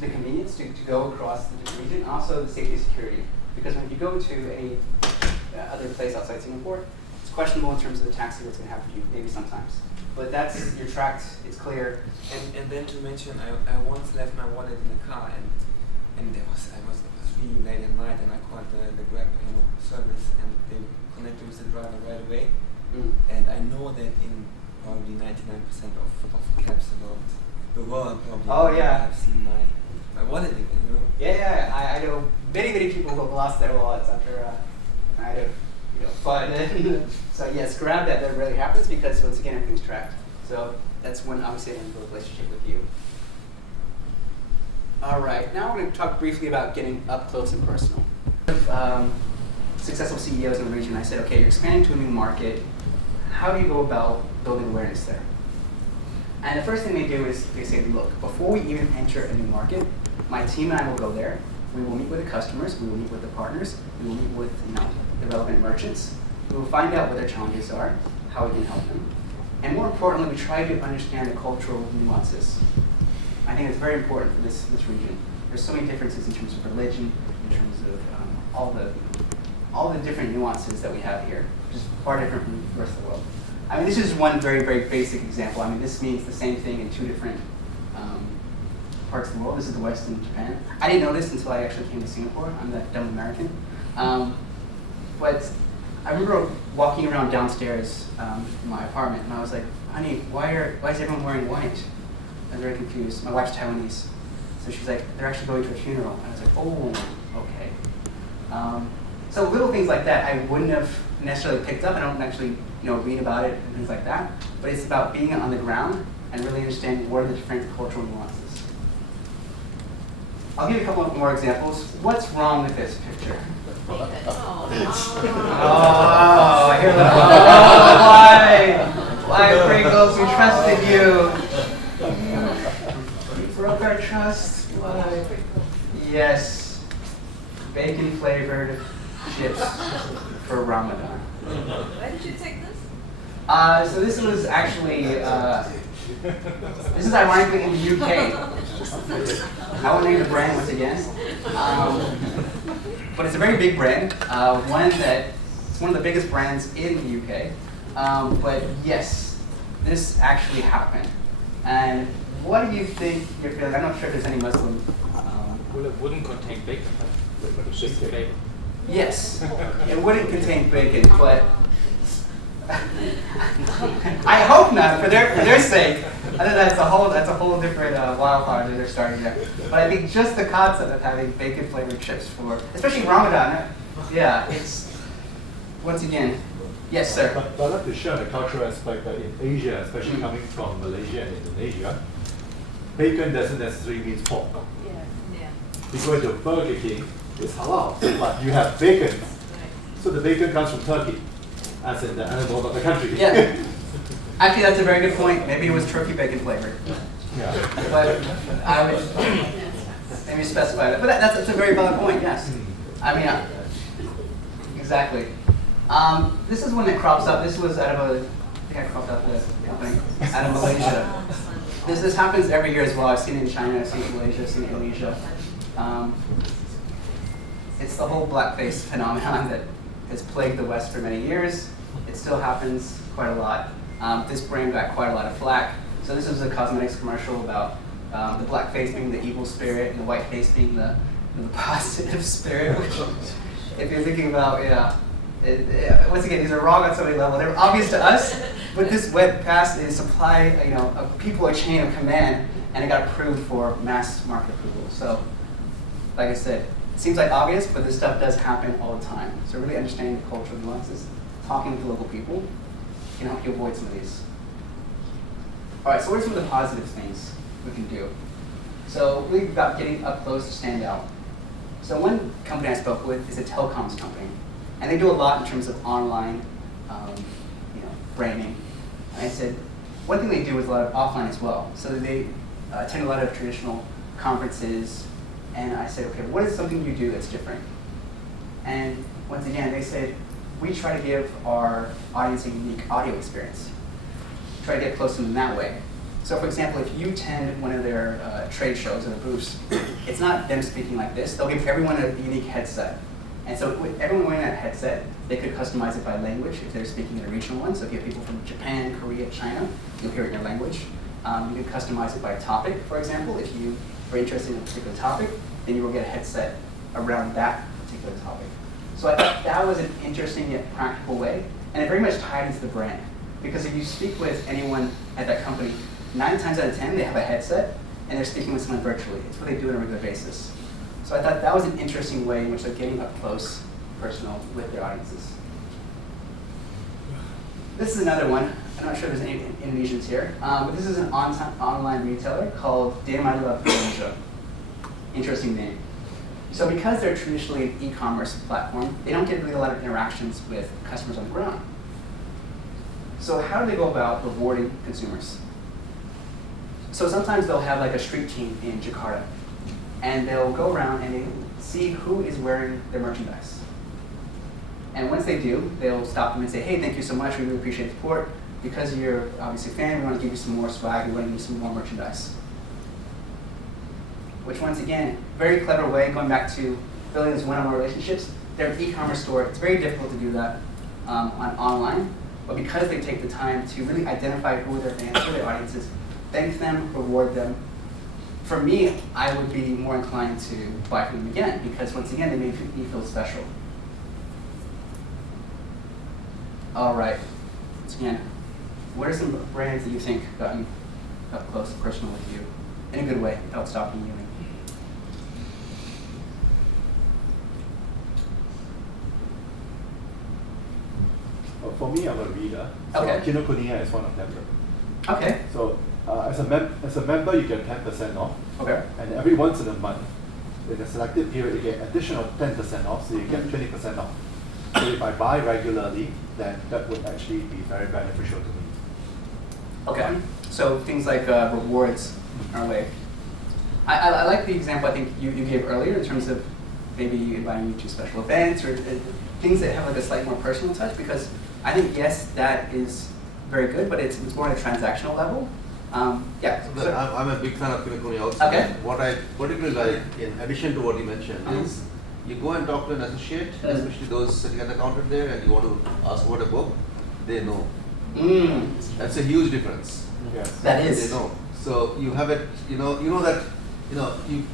the convenience to go across the different region, and also the safety and security. Because when you go to any other place outside Singapore, it's questionable in terms of the taxi what's going to happen to you, maybe sometimes. But that's, you're tracked, it's clear. And then to mention, I once left my wallet in the car, and it was really late at night, and I called the Grab service, and they connected with the driver right away. And I know that in probably 99% of cabs about the world, probably I've seen my wallet again, you know. Yeah, I know many people who have lost their wallets after a night of fun. So yes, Grab that really happens because once again everything's tracked. So that's when obviously I build a relationship with you. All right, now we're going to talk briefly about getting up close and personal. Successful CEOs in the region, I said, okay, you're expanding to a new market. How do you go about building awareness there? And the first thing they do is they say, look, before we even enter a new market, my team and I will go there. We will meet with the customers. We will meet with the partners. We will meet with the relevant merchants. We will find out what their challenges are, how we can help them. And more importantly, we try to understand the cultural nuances. I think it's very important for this region. There's so many differences in terms of religion, in terms of all the different nuances that we have here, which is far different from the rest of the world. I mean, this is one very, very basic example. I mean, this means the same thing in two different parts of the world. This is the West and Japan. I didn't know this until I actually came to Singapore. I'm that dumb American. But I remember walking around downstairs in my apartment, and I was like, honey, why is everyone wearing white? I was very confused. My wife's Taiwanese. So she's like, they're actually going to a funeral. And I was like, oh, okay. So little things like that I wouldn't have necessarily picked up. I don't actually read about it and things like that. But it's about being on the ground and really understanding what are the different cultural nuances. I'll give you a couple of more examples. What's wrong with this picture? Oh, I hear that. Why, Pringles? We trusted you. You broke our trust. Why? Yes, bacon-flavored chips for Ramadan. Where did you take this? So this was actually, this is ironically in the UK. I won't name the brand once again. But it's a very big brand, it's one of the biggest brands in the UK. But yes, this actually happened. And what do you think you're feeling? I'm not sure if there's any Muslim. Well, it wouldn't contain bacon, but it's just bacon. Yes, it wouldn't contain bacon, but I hope not for their sake. I think that's a whole different wildfire that they're starting there. But I think just the concept of having bacon flavored chips for, especially Ramadan, yeah, it's once again, yes, sir. But I'd like to share the cultural aspect that in Asia, especially coming from Malaysia and Indonesia, bacon doesn't necessarily mean pork. Yeah. You go into Burger King, it's halal, but you have bacon. So the bacon comes from Turkey, as in the animal, not the country. Yeah. Actually, that's a very good point. Maybe it was turkey bacon flavored. Yeah. But I would maybe specify that. But that's a very valid point, yes. I mean, exactly. This is one that crops up. This was out of I think I cropped out the company, out of Malaysia. This happens every year as well. I've seen it in China, I've seen it in Malaysia, I've seen it in Indonesia. It's the whole blackface phenomenon that has plagued the West for many years. It still happens quite a lot. This brand got quite a lot of flack. So this was a cosmetics commercial about the blackface being the evil spirit and the white face being the positive spirit. Which, if you're thinking about, once again, these are wrong on so many levels. They're obvious to us, but this went past the supply, of people a chain of command, and it got approved for mass market approval. So, like I said, it seems like obvious, but this stuff does happen all the time. So really understanding the cultural nuances, talking to local people, can help you avoid some of these. All right, so what are some of the positive things we can do? So really about getting up close to stand out. So one company I spoke with is a telecoms company, and they do a lot in terms of online, branding. And I said, one thing they do is a lot of offline as well. So they attend a lot of traditional conferences, and I said, okay, what is something you do that's different? And once again, they said, we try to give our audience a unique audio experience. Try to get close to them that way. So for example, if you attend one of their trade shows or the booths, it's not them speaking like this. They'll give everyone a unique headset. And so with everyone wearing that headset, they could customize it by language if they're speaking in a regional one. So if you have people from Japan, Korea, China, you'll hear it in your language. You can customize it by topic, for example. If you are interested in a particular topic, then you will get a headset around that particular topic. So I thought that was an interesting yet practical way, and it very much tied into the brand. Because if you speak with anyone at that company, 9 times out of 10, they have a headset, and they're speaking with someone virtually. It's what they do on a regular basis. So I thought that was an interesting way in which they're getting up close, personal with their audiences. This is another one. I'm not sure if there's any Indonesians here, but this is an online retailer called Demaru Indonesia. Interesting name. So because they're traditionally an e-commerce platform, they don't get really a lot of interactions with customers on the ground. So how do they go about rewarding consumers? So sometimes they'll have like a street team in Jakarta, and they'll go around and they see who is wearing their merchandise. And once they do, they'll stop them and say, hey, thank you so much, we really appreciate the support. Because you're obviously a fan, we want to give you some more swag, we want to give you some more merchandise. Which once again, very clever way, going back to building these one-on-one relationships. They're an e-commerce store, it's very difficult to do that online, but because they take the time to really identify who their fans, who their audience is, thank them, reward them. For me, I would be more inclined to buy from them again, because once again, they make me feel special. All right, once again, what are some brands that you think gotten up close and personal with you in a good way without stopping you? For me, I'm a reader. So Okay. Kinokuniya is one of them. Okay. So as a member, you get 10% off. Okay. And every once in a month, in a selected period, you get additional 10% off, so you get 20% off. So if I buy regularly, then that would actually be very beneficial to me. Okay. So things like rewards are a way. I like the example I think you gave earlier in terms of maybe inviting you to special events or things that have like a slightly more personal touch, because I think, yes, that is very good, but it's more on a transactional level. Yeah. So I'm a big fan of Kinokuniya also. Okay. What I particularly like, in addition to what you mentioned, is you go and talk to an associate, especially those sitting at the counter there, and you want to ask about a book, they know. That's a huge difference. Yes. That is. They know. So you have it, you know that,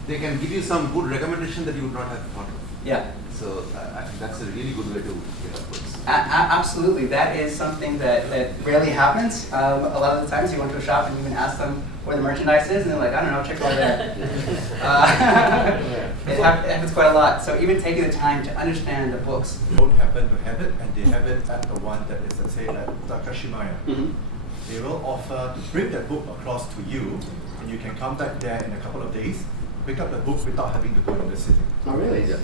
they can give you some good recommendation that you would not have thought of. Yeah. So I think that's a really good way to get upwards. Absolutely. That is something that rarely happens. A lot of the times you go into a shop and you even ask them where the merchandise is, and they're like, I don't know, check it over there. It happens quite a lot. So even taking the time to understand the books. Don't happen to have it, and they have it at the one that is, let's say, at Takashimaya. They will offer to bring that book across to you, and you can come back there in a couple of days, pick up the book without having to go to the city. Oh, really? Yeah.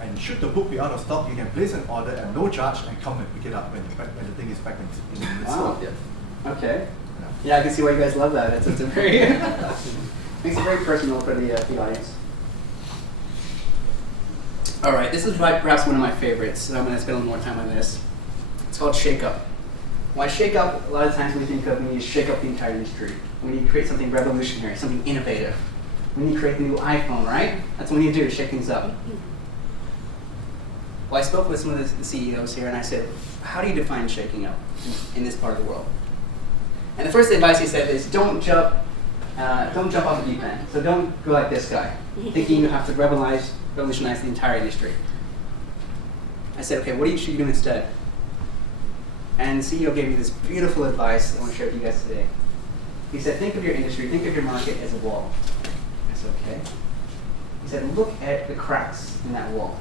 And should the book be out of stock, you can place an order at no charge and come and pick it up when the thing is back in the store. Yeah. Okay. Yeah, I can see why you guys love that. It's a very makes it very personal for the audience. All right, this is perhaps one of my favorites, so I'm going to spend a little more time on this. It's called Shake Up. Why shake up? A lot of times we think of, we need to shake up the entire industry. We need to create something revolutionary, something innovative. We need to create the new iPhone, right? That's what we need to do, to shake things up. Well, I spoke with some of the CEOs here, and I said, how do you define shaking up in this part of the world? And the first advice he said is, don't jump off the deep end. So don't go like this guy, thinking you have to revolutionize the entire industry. I said, okay, what should you do instead? And the CEO gave me this beautiful advice I want to share with you guys today. He said, think of your industry, think of your market as a wall. I said, okay. He said, look at the cracks in that wall.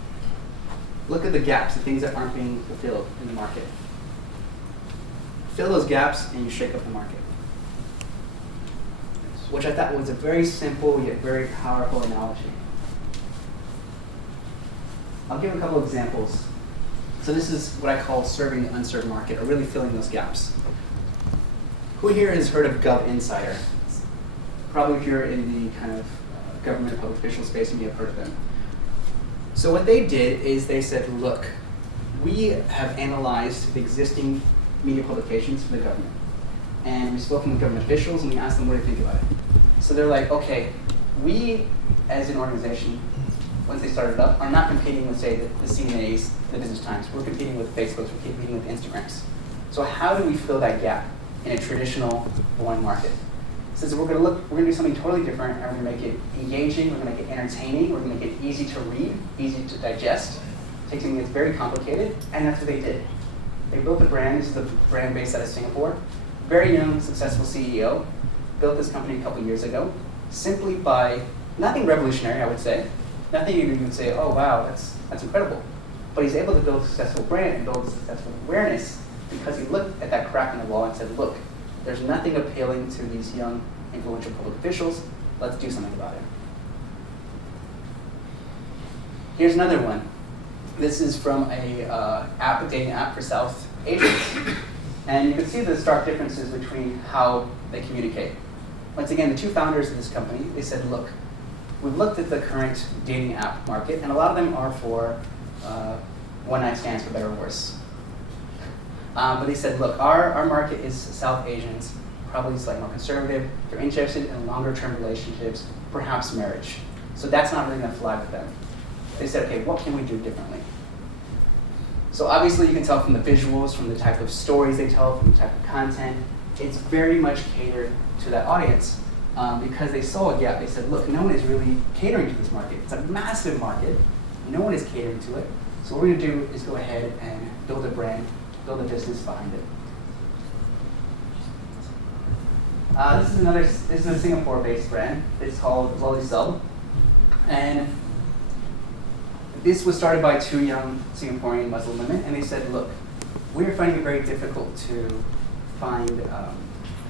Look at the gaps, the things that aren't being fulfilled in the market. Fill those gaps and you shake up the market. Which I thought was a very simple yet very powerful analogy. I'll give a couple of examples. So this is what I call serving the unserved market, or really filling those gaps. Who here has heard of GovInsider? Probably if you're in the kind of government public official space, you may have heard of them. So what they did is they said, look, we have analyzed the existing media publications for the government. And we've spoken with government officials and we asked them what do they think about it. So they're like, okay, we as an organization, once they started up, are not competing with, say, the CNAs, the Business Times. We're competing with Facebooks, we're competing with Instagrams. So how do we fill that gap in a traditional one market? So we're gonna do something totally different, and we're gonna make it engaging, we're gonna make it entertaining, we're gonna make it easy to read, easy to digest, take something that's very complicated, and that's what they did. They built a brand. This is the brand based out of Singapore. Very young, successful CEO, built this company a couple years ago, simply by nothing revolutionary, I would say. Nothing you would say, oh wow, that's incredible. But he's able to build a successful brand and build a successful awareness because he looked at that crack in the wall and said, look, there's nothing appealing to these young, influential public officials. Let's do something about it. Here's another one. This is from a dating app for South Asians. And you can see the stark differences between how they communicate. Once again, the two founders of this company, they said, look, we've looked at the current dating app market, and a lot of them are for one-night stands, for better or worse. But they said, look, our market is South Asians, probably slightly more conservative. They're interested in longer-term relationships, perhaps marriage. So that's not really going to fly with them. They said, okay, what can we do differently? So obviously you can tell from the visuals, from the type of stories they tell, from the type of content, it's very much catered to that audience. Because they saw a gap, they said, look, no one is really catering to this market. It's a massive market. No one is catering to it. So what we're going to do is go ahead and build a brand, build a business behind it. This is a Singapore-based brand. It's called Lolisub. And this was started by two young Singaporean Muslim women, and they said, look, we're finding it very difficult to find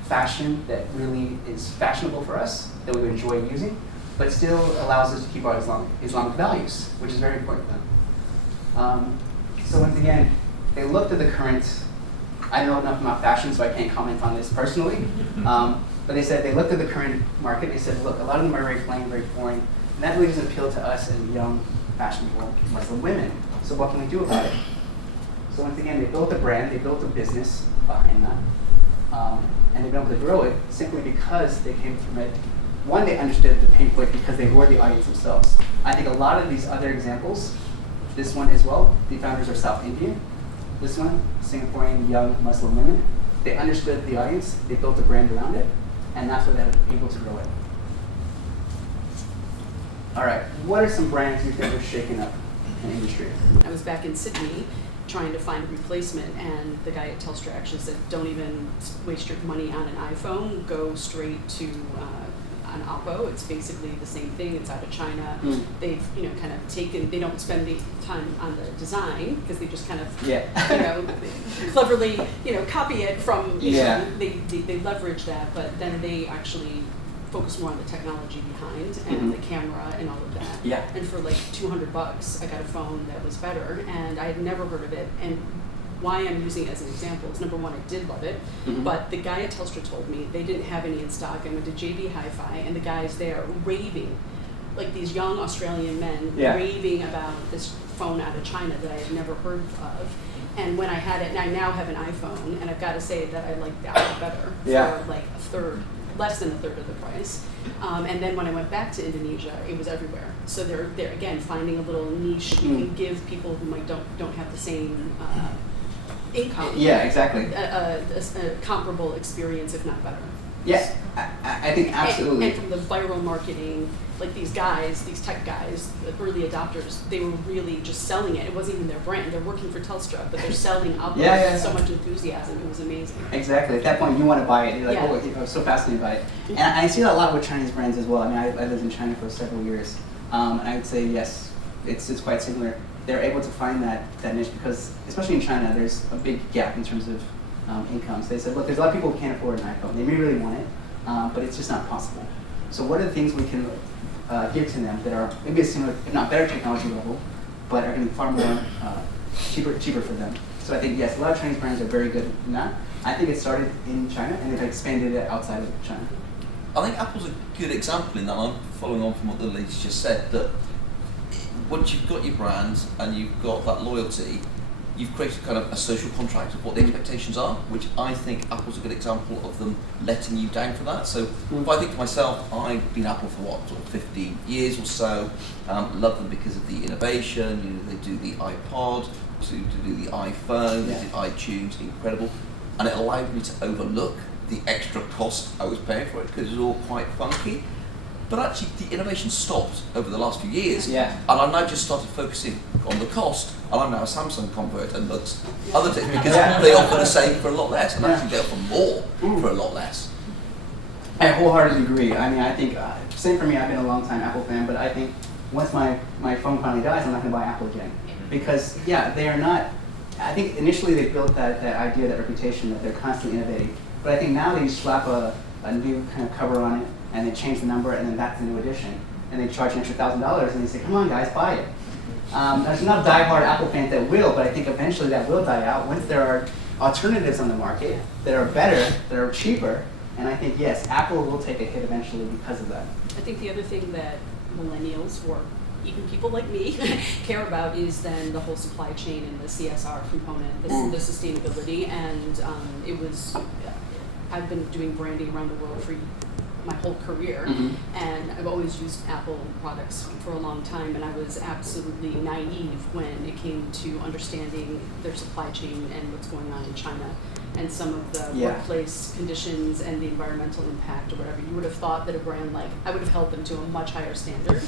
fashion that really is fashionable for us, that we enjoy using, but still allows us to keep our Islamic values, which is very important to them. So once again, they looked at the current, I don't know enough about fashion, so I can't comment on this personally, but they said they looked at the current market, they said, look, a lot of them are very plain, very boring, and that really doesn't appeal to us as young, fashionable Muslim women. So what can we do about it? So once again, they built a brand, they built a business behind that. And they've been able to grow it simply because they came from it. One, they understood the pain point because they were the audience themselves. I think a lot of these other examples, this one as well, the founders are South Indian. This one, Singaporean young Muslim women. They understood the audience, they built a brand around it, and that's what they're able to grow it. All right, what are some brands you think are shaking up in the industry? I was back in Sydney trying to find a replacement, and the guy at Telstra actually said, don't even waste your money on an iPhone, go straight to an Oppo. It's basically the same thing. It's out of China. They've kind of taken, they don't spend the time on the design because they just kind of cleverly copy it from they leverage that, but then they actually focus more on the technology behind and the camera and all of that. Yeah. And for like $200, I got a phone that was better, and I had never heard of it. And why I'm using it as an example is, number one, I did love it, but the guy at Telstra told me they didn't have any in stock. I went to JB Hi-Fi, and the guys there raving, like these young Australian men raving about this phone out of China that I had never heard of. And when I had it, and I now have an iPhone, and I've got to say that I like the Apple better Yeah. for like a third, less than a third of the price. And then when I went back to Indonesia, it was everywhere. So they're again finding a little niche you can give people who might don't have the same income. Yeah, exactly. A comparable experience, if not better. Yes, I think absolutely. And from the viral marketing, like these guys, these tech guys, the early adopters, they were really just selling it. It wasn't even their brand. They're working for Telstra, but they're selling Oppo with so much enthusiasm. It was amazing. Exactly. At that point, you want to buy it. You're like, Yeah. oh, I'm so fascinated by it. And I see that a lot with Chinese brands as well. I mean, I lived in China for several years. And I would say, yes, it's quite similar. They're able to find that niche because, especially in China, there's a big gap in terms of incomes. They said, look, there's a lot of people who can't afford an iPhone. They may really want it, but it's just not possible. So what are the things we can give to them that are maybe a similar, if not better technology level, but are going to be far more cheaper for them? So I think, yes, a lot of Chinese brands are very good in that. I think it started in China and they've expanded it outside of China. I think Apple's a good example in that. I'm following on from what the ladies just said, that once you've got your brand and you've got that loyalty, you've created kind of a social contract of what the expectations are, which I think Apple's a good example of them letting you down for that. So if I think to myself, I've been Apple for what, sort of 15 years or so, love them because of the innovation, you know, they do the iPod, to do the iPhone, they did iTunes, incredible, and it allowed me to overlook the extra cost I was paying for it because it was all quite funky. But actually, the innovation stopped over the last few years, and I've now just started focusing on the cost. And I'm now a Samsung convert and looked other things because they offer the same for a lot less, and actually they offer more for a lot less. I wholeheartedly agree. I mean, I think same for me. I've been a long time Apple fan, but I think once my phone finally dies, I'm not going to buy Apple again because they are not. I think initially they built that idea, that reputation that they're constantly innovating, but I think now they slap a new kind of cover on it. And they change the number, and then that's the new edition. And they charge an extra $1,000, and they say, come on guys, buy it. There's enough diehard Apple fans that will, but I think eventually that will die out once there are alternatives on the market that are better, that are cheaper. And I think, yes, Apple will take a hit eventually because of that. I think the other thing that millennials, or even people like me, care about is then the whole supply chain and the CSR component, the sustainability. And I've been doing branding around the world for my whole career, and I've always used Apple products for a long time, and I was absolutely naive when it came to understanding their supply chain and what's going on in China and some of the workplace conditions and the environmental impact or whatever. You would have thought that a brand like, I would have held them to a much higher standard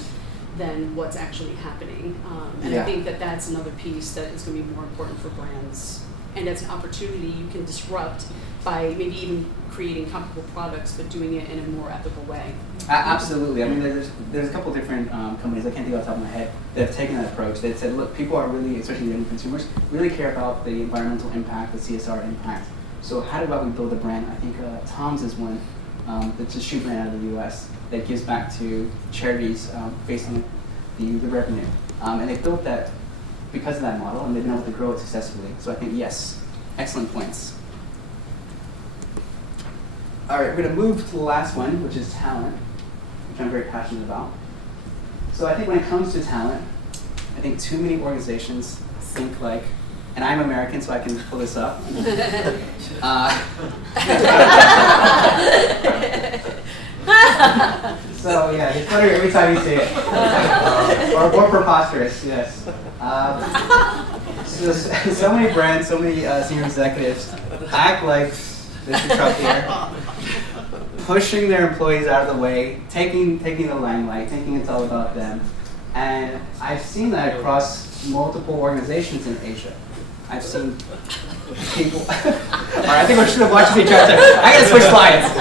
than what's actually happening. And I think that that's another piece that is going to be more important for brands. And as an opportunity, you can disrupt by maybe even creating comparable products, but doing it in a more ethical way. Absolutely. I mean, there's a couple different companies, I can't think off the top of my head, that have taken that approach. They've said, look, people are really, especially young consumers, really care about the environmental impact, the CSR impact. So how about we build a brand? I think Tom's is one that's a shoe brand out of the US that gives back to charities based on the revenue. And they built that because of that model, and they've been able to grow it successfully. So I think, yes, excellent points. All right, we're going to move to the last one, which is talent, which I'm very passionate about. So I think when it comes to talent, I think too many organizations think like, and I'm American, so I can pull this up. So yeah, it's funny every time you say it. Or more preposterous, yes. So many brands, so many senior executives act like Mr. Trump here, pushing their employees out of the way, taking the limelight, thinking it's all about them. And I've seen that across multiple organizations in Asia. I've seen people. All right, I think we should have watched each other. I gotta switch slides.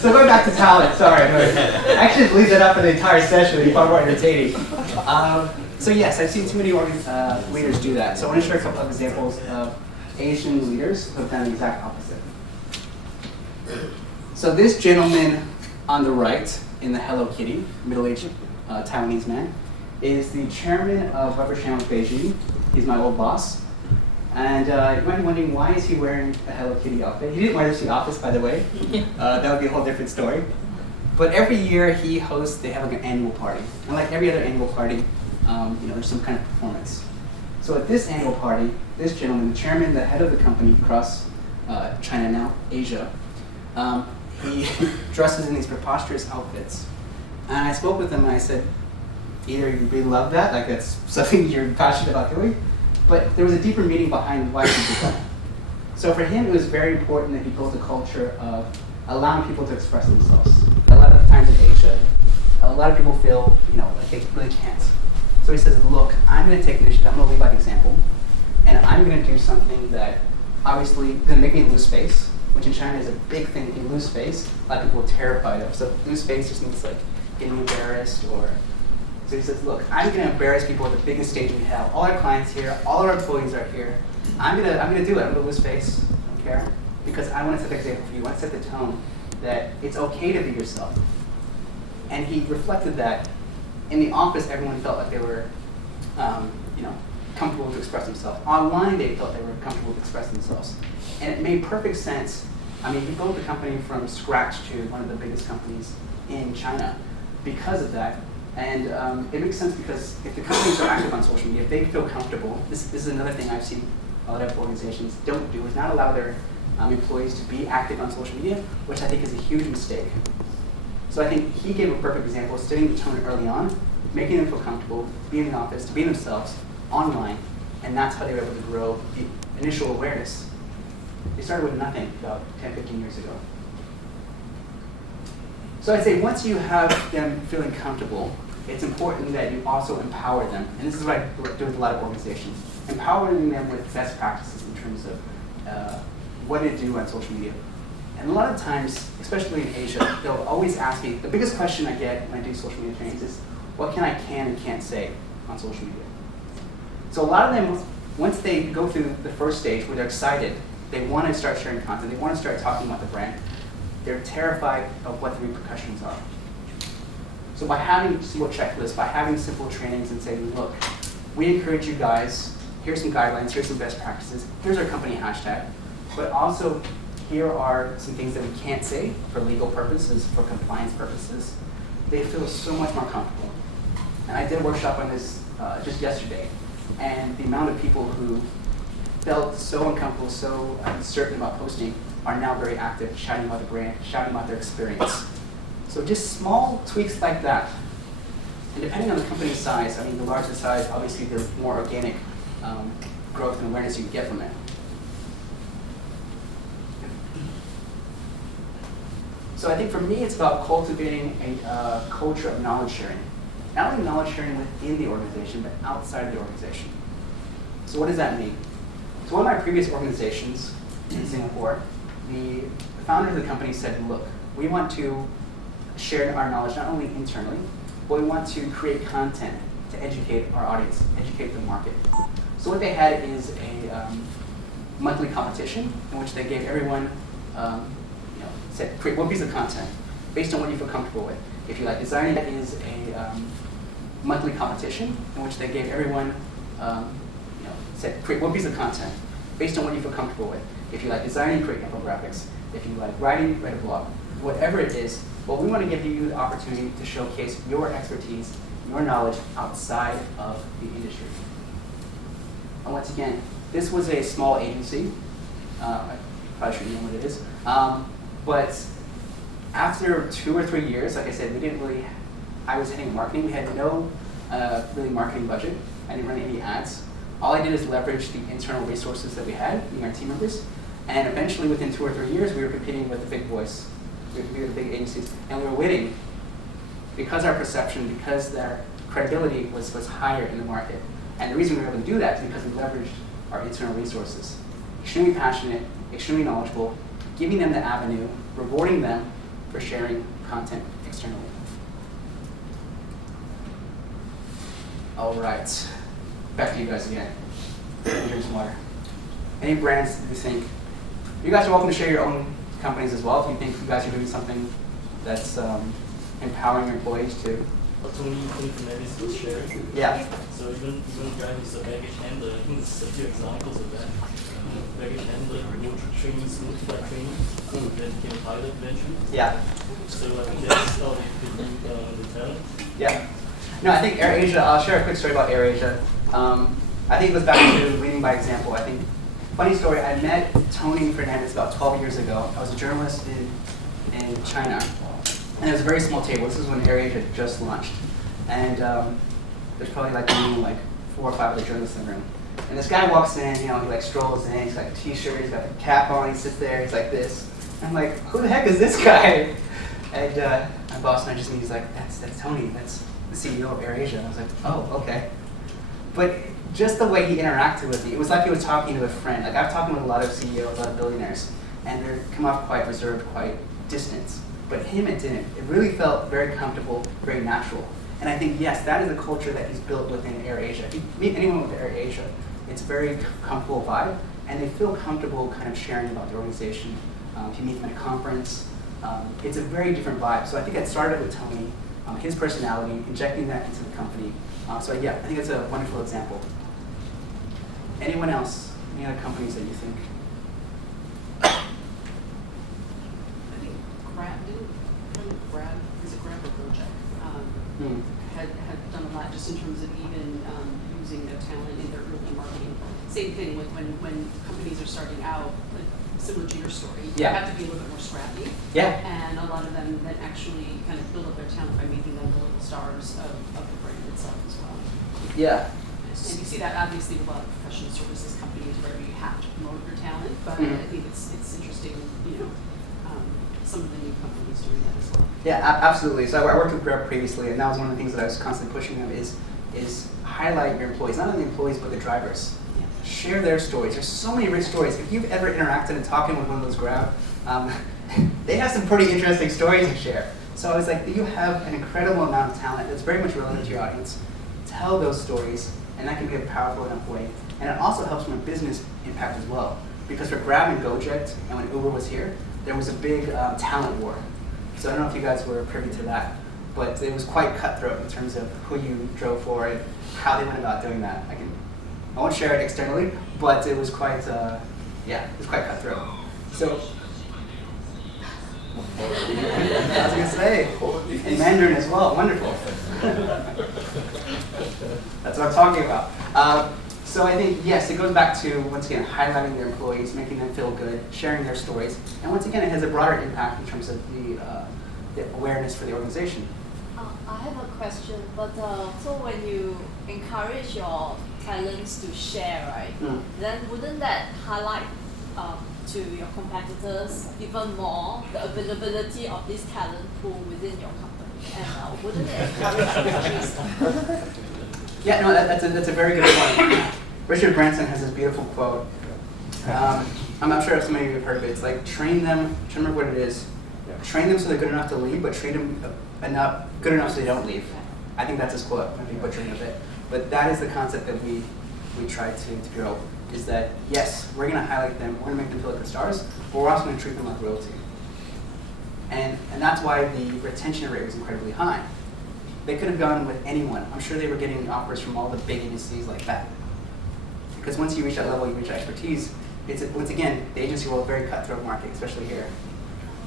So going back to talent, sorry. I actually leave that up for the entire session. It'd be far more entertaining. So yes, I've seen too many leaders do that. So I want to share a couple of examples of Asian leaders who have done the exact opposite. So this gentleman on the right in the Hello Kitty, middle-aged Taiwanese man, is the chairman of Weber Shandwick Beijing. He's my old boss. And you might be wondering, why is he wearing a Hello Kitty outfit? He didn't wear this to the office, by the way. That would be a whole different story. But every year they have like an annual party. And like every other annual party, there's some kind of performance. So at this annual party, this gentleman, the chairman, the head of the company across China now, Asia, he dresses in these preposterous outfits. And I spoke with him and I said, either you really love that, like that's something you're passionate about doing, but there was a deeper meaning behind why he did that. So for him, it was very important that he built a culture of allowing people to express themselves. A lot of times in Asia, a lot of people feel, like they really can't. So he says, look, I'm going to take initiative, I'm going to lead by example, and I'm going to do something that obviously is going to make me lose face, which in China is a big thing. If you lose face, a lot of people are terrified of. So lose face just means like getting embarrassed or. So he says, look, I'm going to embarrass people at the biggest stage we have. All our clients here, all our employees are here. I'm gonna do it. I'm gonna lose face. I don't care, because I want to set the example for you. I want to set the tone that it's okay to be yourself. And he reflected that in the office. Everyone felt like they were, comfortable to express themselves. Online, they felt they were comfortable to express themselves, and it made perfect sense. I mean, he built the company from scratch to one of the biggest companies in China because of that. And it makes sense because if the companies are active on social media, if they feel comfortable, this is another thing I've seen a lot of organizations don't do, is not allow their employees to be active on social media, which I think is a huge mistake. So I think he gave a perfect example of setting the tone early on, making them feel comfortable to be in the office, to be themselves online, and that's how they were able to grow the initial awareness. They started with nothing about 10, 15 years ago. So I'd say once you have them feeling comfortable, it's important that you also empower them. And this is what I do with a lot of organizations. Empowering them with best practices in terms of what to do on social media. And a lot of times, especially in Asia, they'll always ask me, the biggest question I get when I do social media trainings is, what can and can't say on social media? So a lot of them, once they go through the first stage where they're excited, they want to start sharing content, they want to start talking about the brand, they're terrified of what the repercussions are. So by having a simple checklist, by having simple trainings and saying, look, we encourage you guys, here's some guidelines, here's some best practices, here's our company hashtag, but also here are some things that we can't say for legal purposes, for compliance purposes. They feel so much more comfortable. And I did a workshop on this just yesterday, and the amount of people who felt so uncomfortable, so uncertain about posting are now very active, shouting about the brand, shouting about their experience. So just small tweaks like that. And depending on the company's size, I mean, the larger size, obviously the more organic growth and awareness you can get from it. So I think for me, it's about cultivating a culture of knowledge sharing. Not only knowledge sharing within the organization, but outside the organization. So what does that mean? So one of my previous organizations in Singapore, the founder of the company said, look, we want to share our knowledge not only internally, but we want to create content to educate our audience, educate the market. So what they had is a monthly competition in which they gave everyone, said create one piece of content based on what you feel comfortable with. If you like designing, that is a monthly competition in which they gave everyone, said create one piece of content based on what you feel comfortable with. If you like designing, create infographics. If you like writing, write a blog. Whatever it is, but we want to give you the opportunity to showcase your expertise, your knowledge outside of the industry. And once again, this was a small agency. I probably shouldn't know what it is. But after 2 or 3 years, like I said, I was heading marketing. We had no really marketing budget. I didn't run any ads. All I did is leverage the internal resources that we had, being our team members. And eventually, within 2 or 3 years, we were competing with the big boys. We were the big agencies. And we were winning because our perception, because their credibility was higher in the market. And the reason we were able to do that is because we leveraged our internal resources. Extremely passionate, extremely knowledgeable, giving them the avenue, rewarding them for sharing content externally. All right, back to you guys again. Drink some water. Any brands that you think, you guys are welcome to share your own companies as well if you think you guys are doing something that's empowering your employees to. Tony Fernandez was sharing. Yeah. So even a guy who's a baggage handler, I think there's a few examples of that. Baggage handler, training, smooth flight training, then became a pilot eventually. Yeah. So I think that's how they could do the talent. Yeah. No, I think AirAsia, I'll share a quick story about AirAsia. I think it goes back to leading by example. I think, funny story, I met Tony Fernandez about 12 years ago. I was a journalist in China, and it was a very small table. This is when AirAsia had just launched. And there's probably like maybe like 4 or 5 other journalists in the room. And this guy walks in, he like strolls in, he's got a t-shirt, he's got the cap on, he sits there, he's like this. I'm like, who the heck is this guy? And my boss nudges me, he's like, that's Tony, that's the CEO of AirAsia. I was like, oh, okay. But just the way he interacted with me, it was like he was talking to a friend. Like I've talked with a lot of CEOs, a lot of billionaires, and they come off quite reserved, quite distant. But him, it didn't. It really felt very comfortable, very natural. And I think, yes, that is the culture that he's built within AirAsia. If you meet anyone with AirAsia, it's a very comfortable vibe, and they feel comfortable kind of sharing about the organization. If you meet them at a conference, it's a very different vibe. So I think it started with Tony, his personality, injecting that into the company. So yeah, I think it's a wonderful example. Anyone else? Any other companies that you think? I think Grab is a Grabber project. Had done a lot just in terms of even using their talent in their early marketing. Same thing with when companies are starting out, like similar to your story, you have to be a little bit more scrappy. Yeah. And a lot of them then actually kind of build up their talent by making them the little stars of the brand itself as well. Yeah. And you see that obviously with a lot of professional services companies where you have to promote your talent, but I think it's interesting, some of the new companies doing that as well. Yeah, absolutely. So I worked with Grab previously, and that was one of the things that I was constantly pushing them is highlight your employees, not only the employees, but the drivers. Yeah. Share their stories. There's so many rich stories. If you've ever interacted and talking with one of those Grab, they have some pretty interesting stories to share. So I was like, you have an incredible amount of talent that's very much relevant to your audience. Tell those stories, and that can be a powerful enough way. And it also helps from a business impact as well. Because for Grab and Gojek, and when Uber was here, there was a big talent war. So I don't know if you guys were privy to that, but it was quite cutthroat in terms of who you drove for and how they went about doing that. I won't share it externally, but it was quite, it was quite cutthroat. So, I was going to say, in Mandarin as well, wonderful. That's what I'm talking about. So I think, yes, it goes back to, once again, highlighting their employees, making them feel good, sharing their stories. And once again, it has a broader impact in terms of the awareness for the organization. I have a question, but so when you encourage your talents to share, right, then wouldn't that highlight to your competitors even more the availability of this talent pool within your company? And wouldn't it encourage increase? Yeah, no, that's a very good point. Richard Branson has this beautiful quote. I'm not sure if some of you have heard of it. It's like, train them, I'm trying to remember what it is. Train them so they're good enough to leave, but train them good enough so they don't leave. I think that's his quote. I'd be butchering a bit. But that is the concept that we try to grow, is that, yes, we're going to highlight them, we're going to make them feel like the stars, but we're also going to treat them like royalty. And that's why the retention rate was incredibly high. They could have gone with anyone. I'm sure they were getting offers from all the big agencies like that. Because once you reach that level, you reach expertise. It's, once again, the agency world, very cutthroat market, especially here.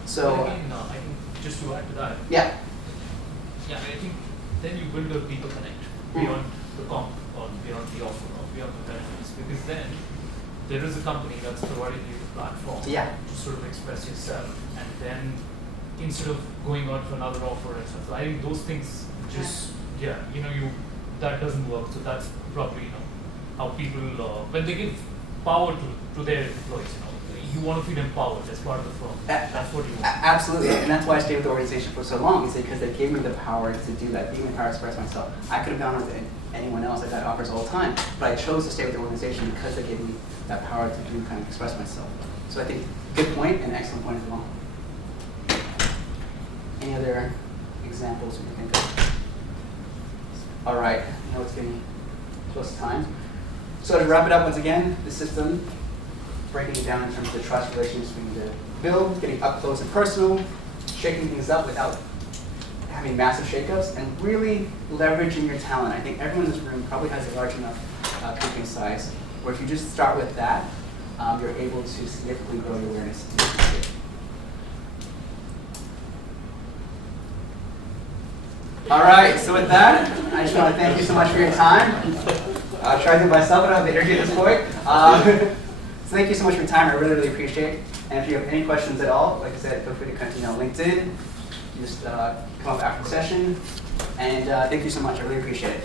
So, but again, I think just to add to that. Yeah. Yeah, I think then you build a deeper connect beyond the comp or beyond the offer or beyond the benefits, because then there is a company that's providing you the platform to sort of express yourself, and then instead of going out for another offer and stuff. So I think those things just that doesn't work. So that's probably how people when they give power to their employees, you want to feel empowered as part of the firm. That's what you want. Absolutely, and that's why I stayed with the organization for so long, is because they gave me the power to do that, gave me the power to express myself. I could have gone with anyone else. I got offers all the time, but I chose to stay with the organization because they gave me that power to kind of express myself. So I think good point and excellent point as well. Any other examples we can think of? All right, I know it's getting close to time. So to wrap it up once again, the system, breaking it down in terms of the trust relations we need to build, getting up close and personal, shaking things up without having massive shakeups, and really leveraging your talent. I think everyone in this room probably has a large enough company size where if you just start with that, you're able to significantly grow your awareness in the market. All right, so with that, I just want to thank you so much for your time. I'll try to do myself, but I have the energy at this point. So thank you so much for your time. I really, really appreciate it. And if you have any questions at all, like I said, feel free to continue on LinkedIn. Just come up after the session. And thank you so much. I really appreciate it.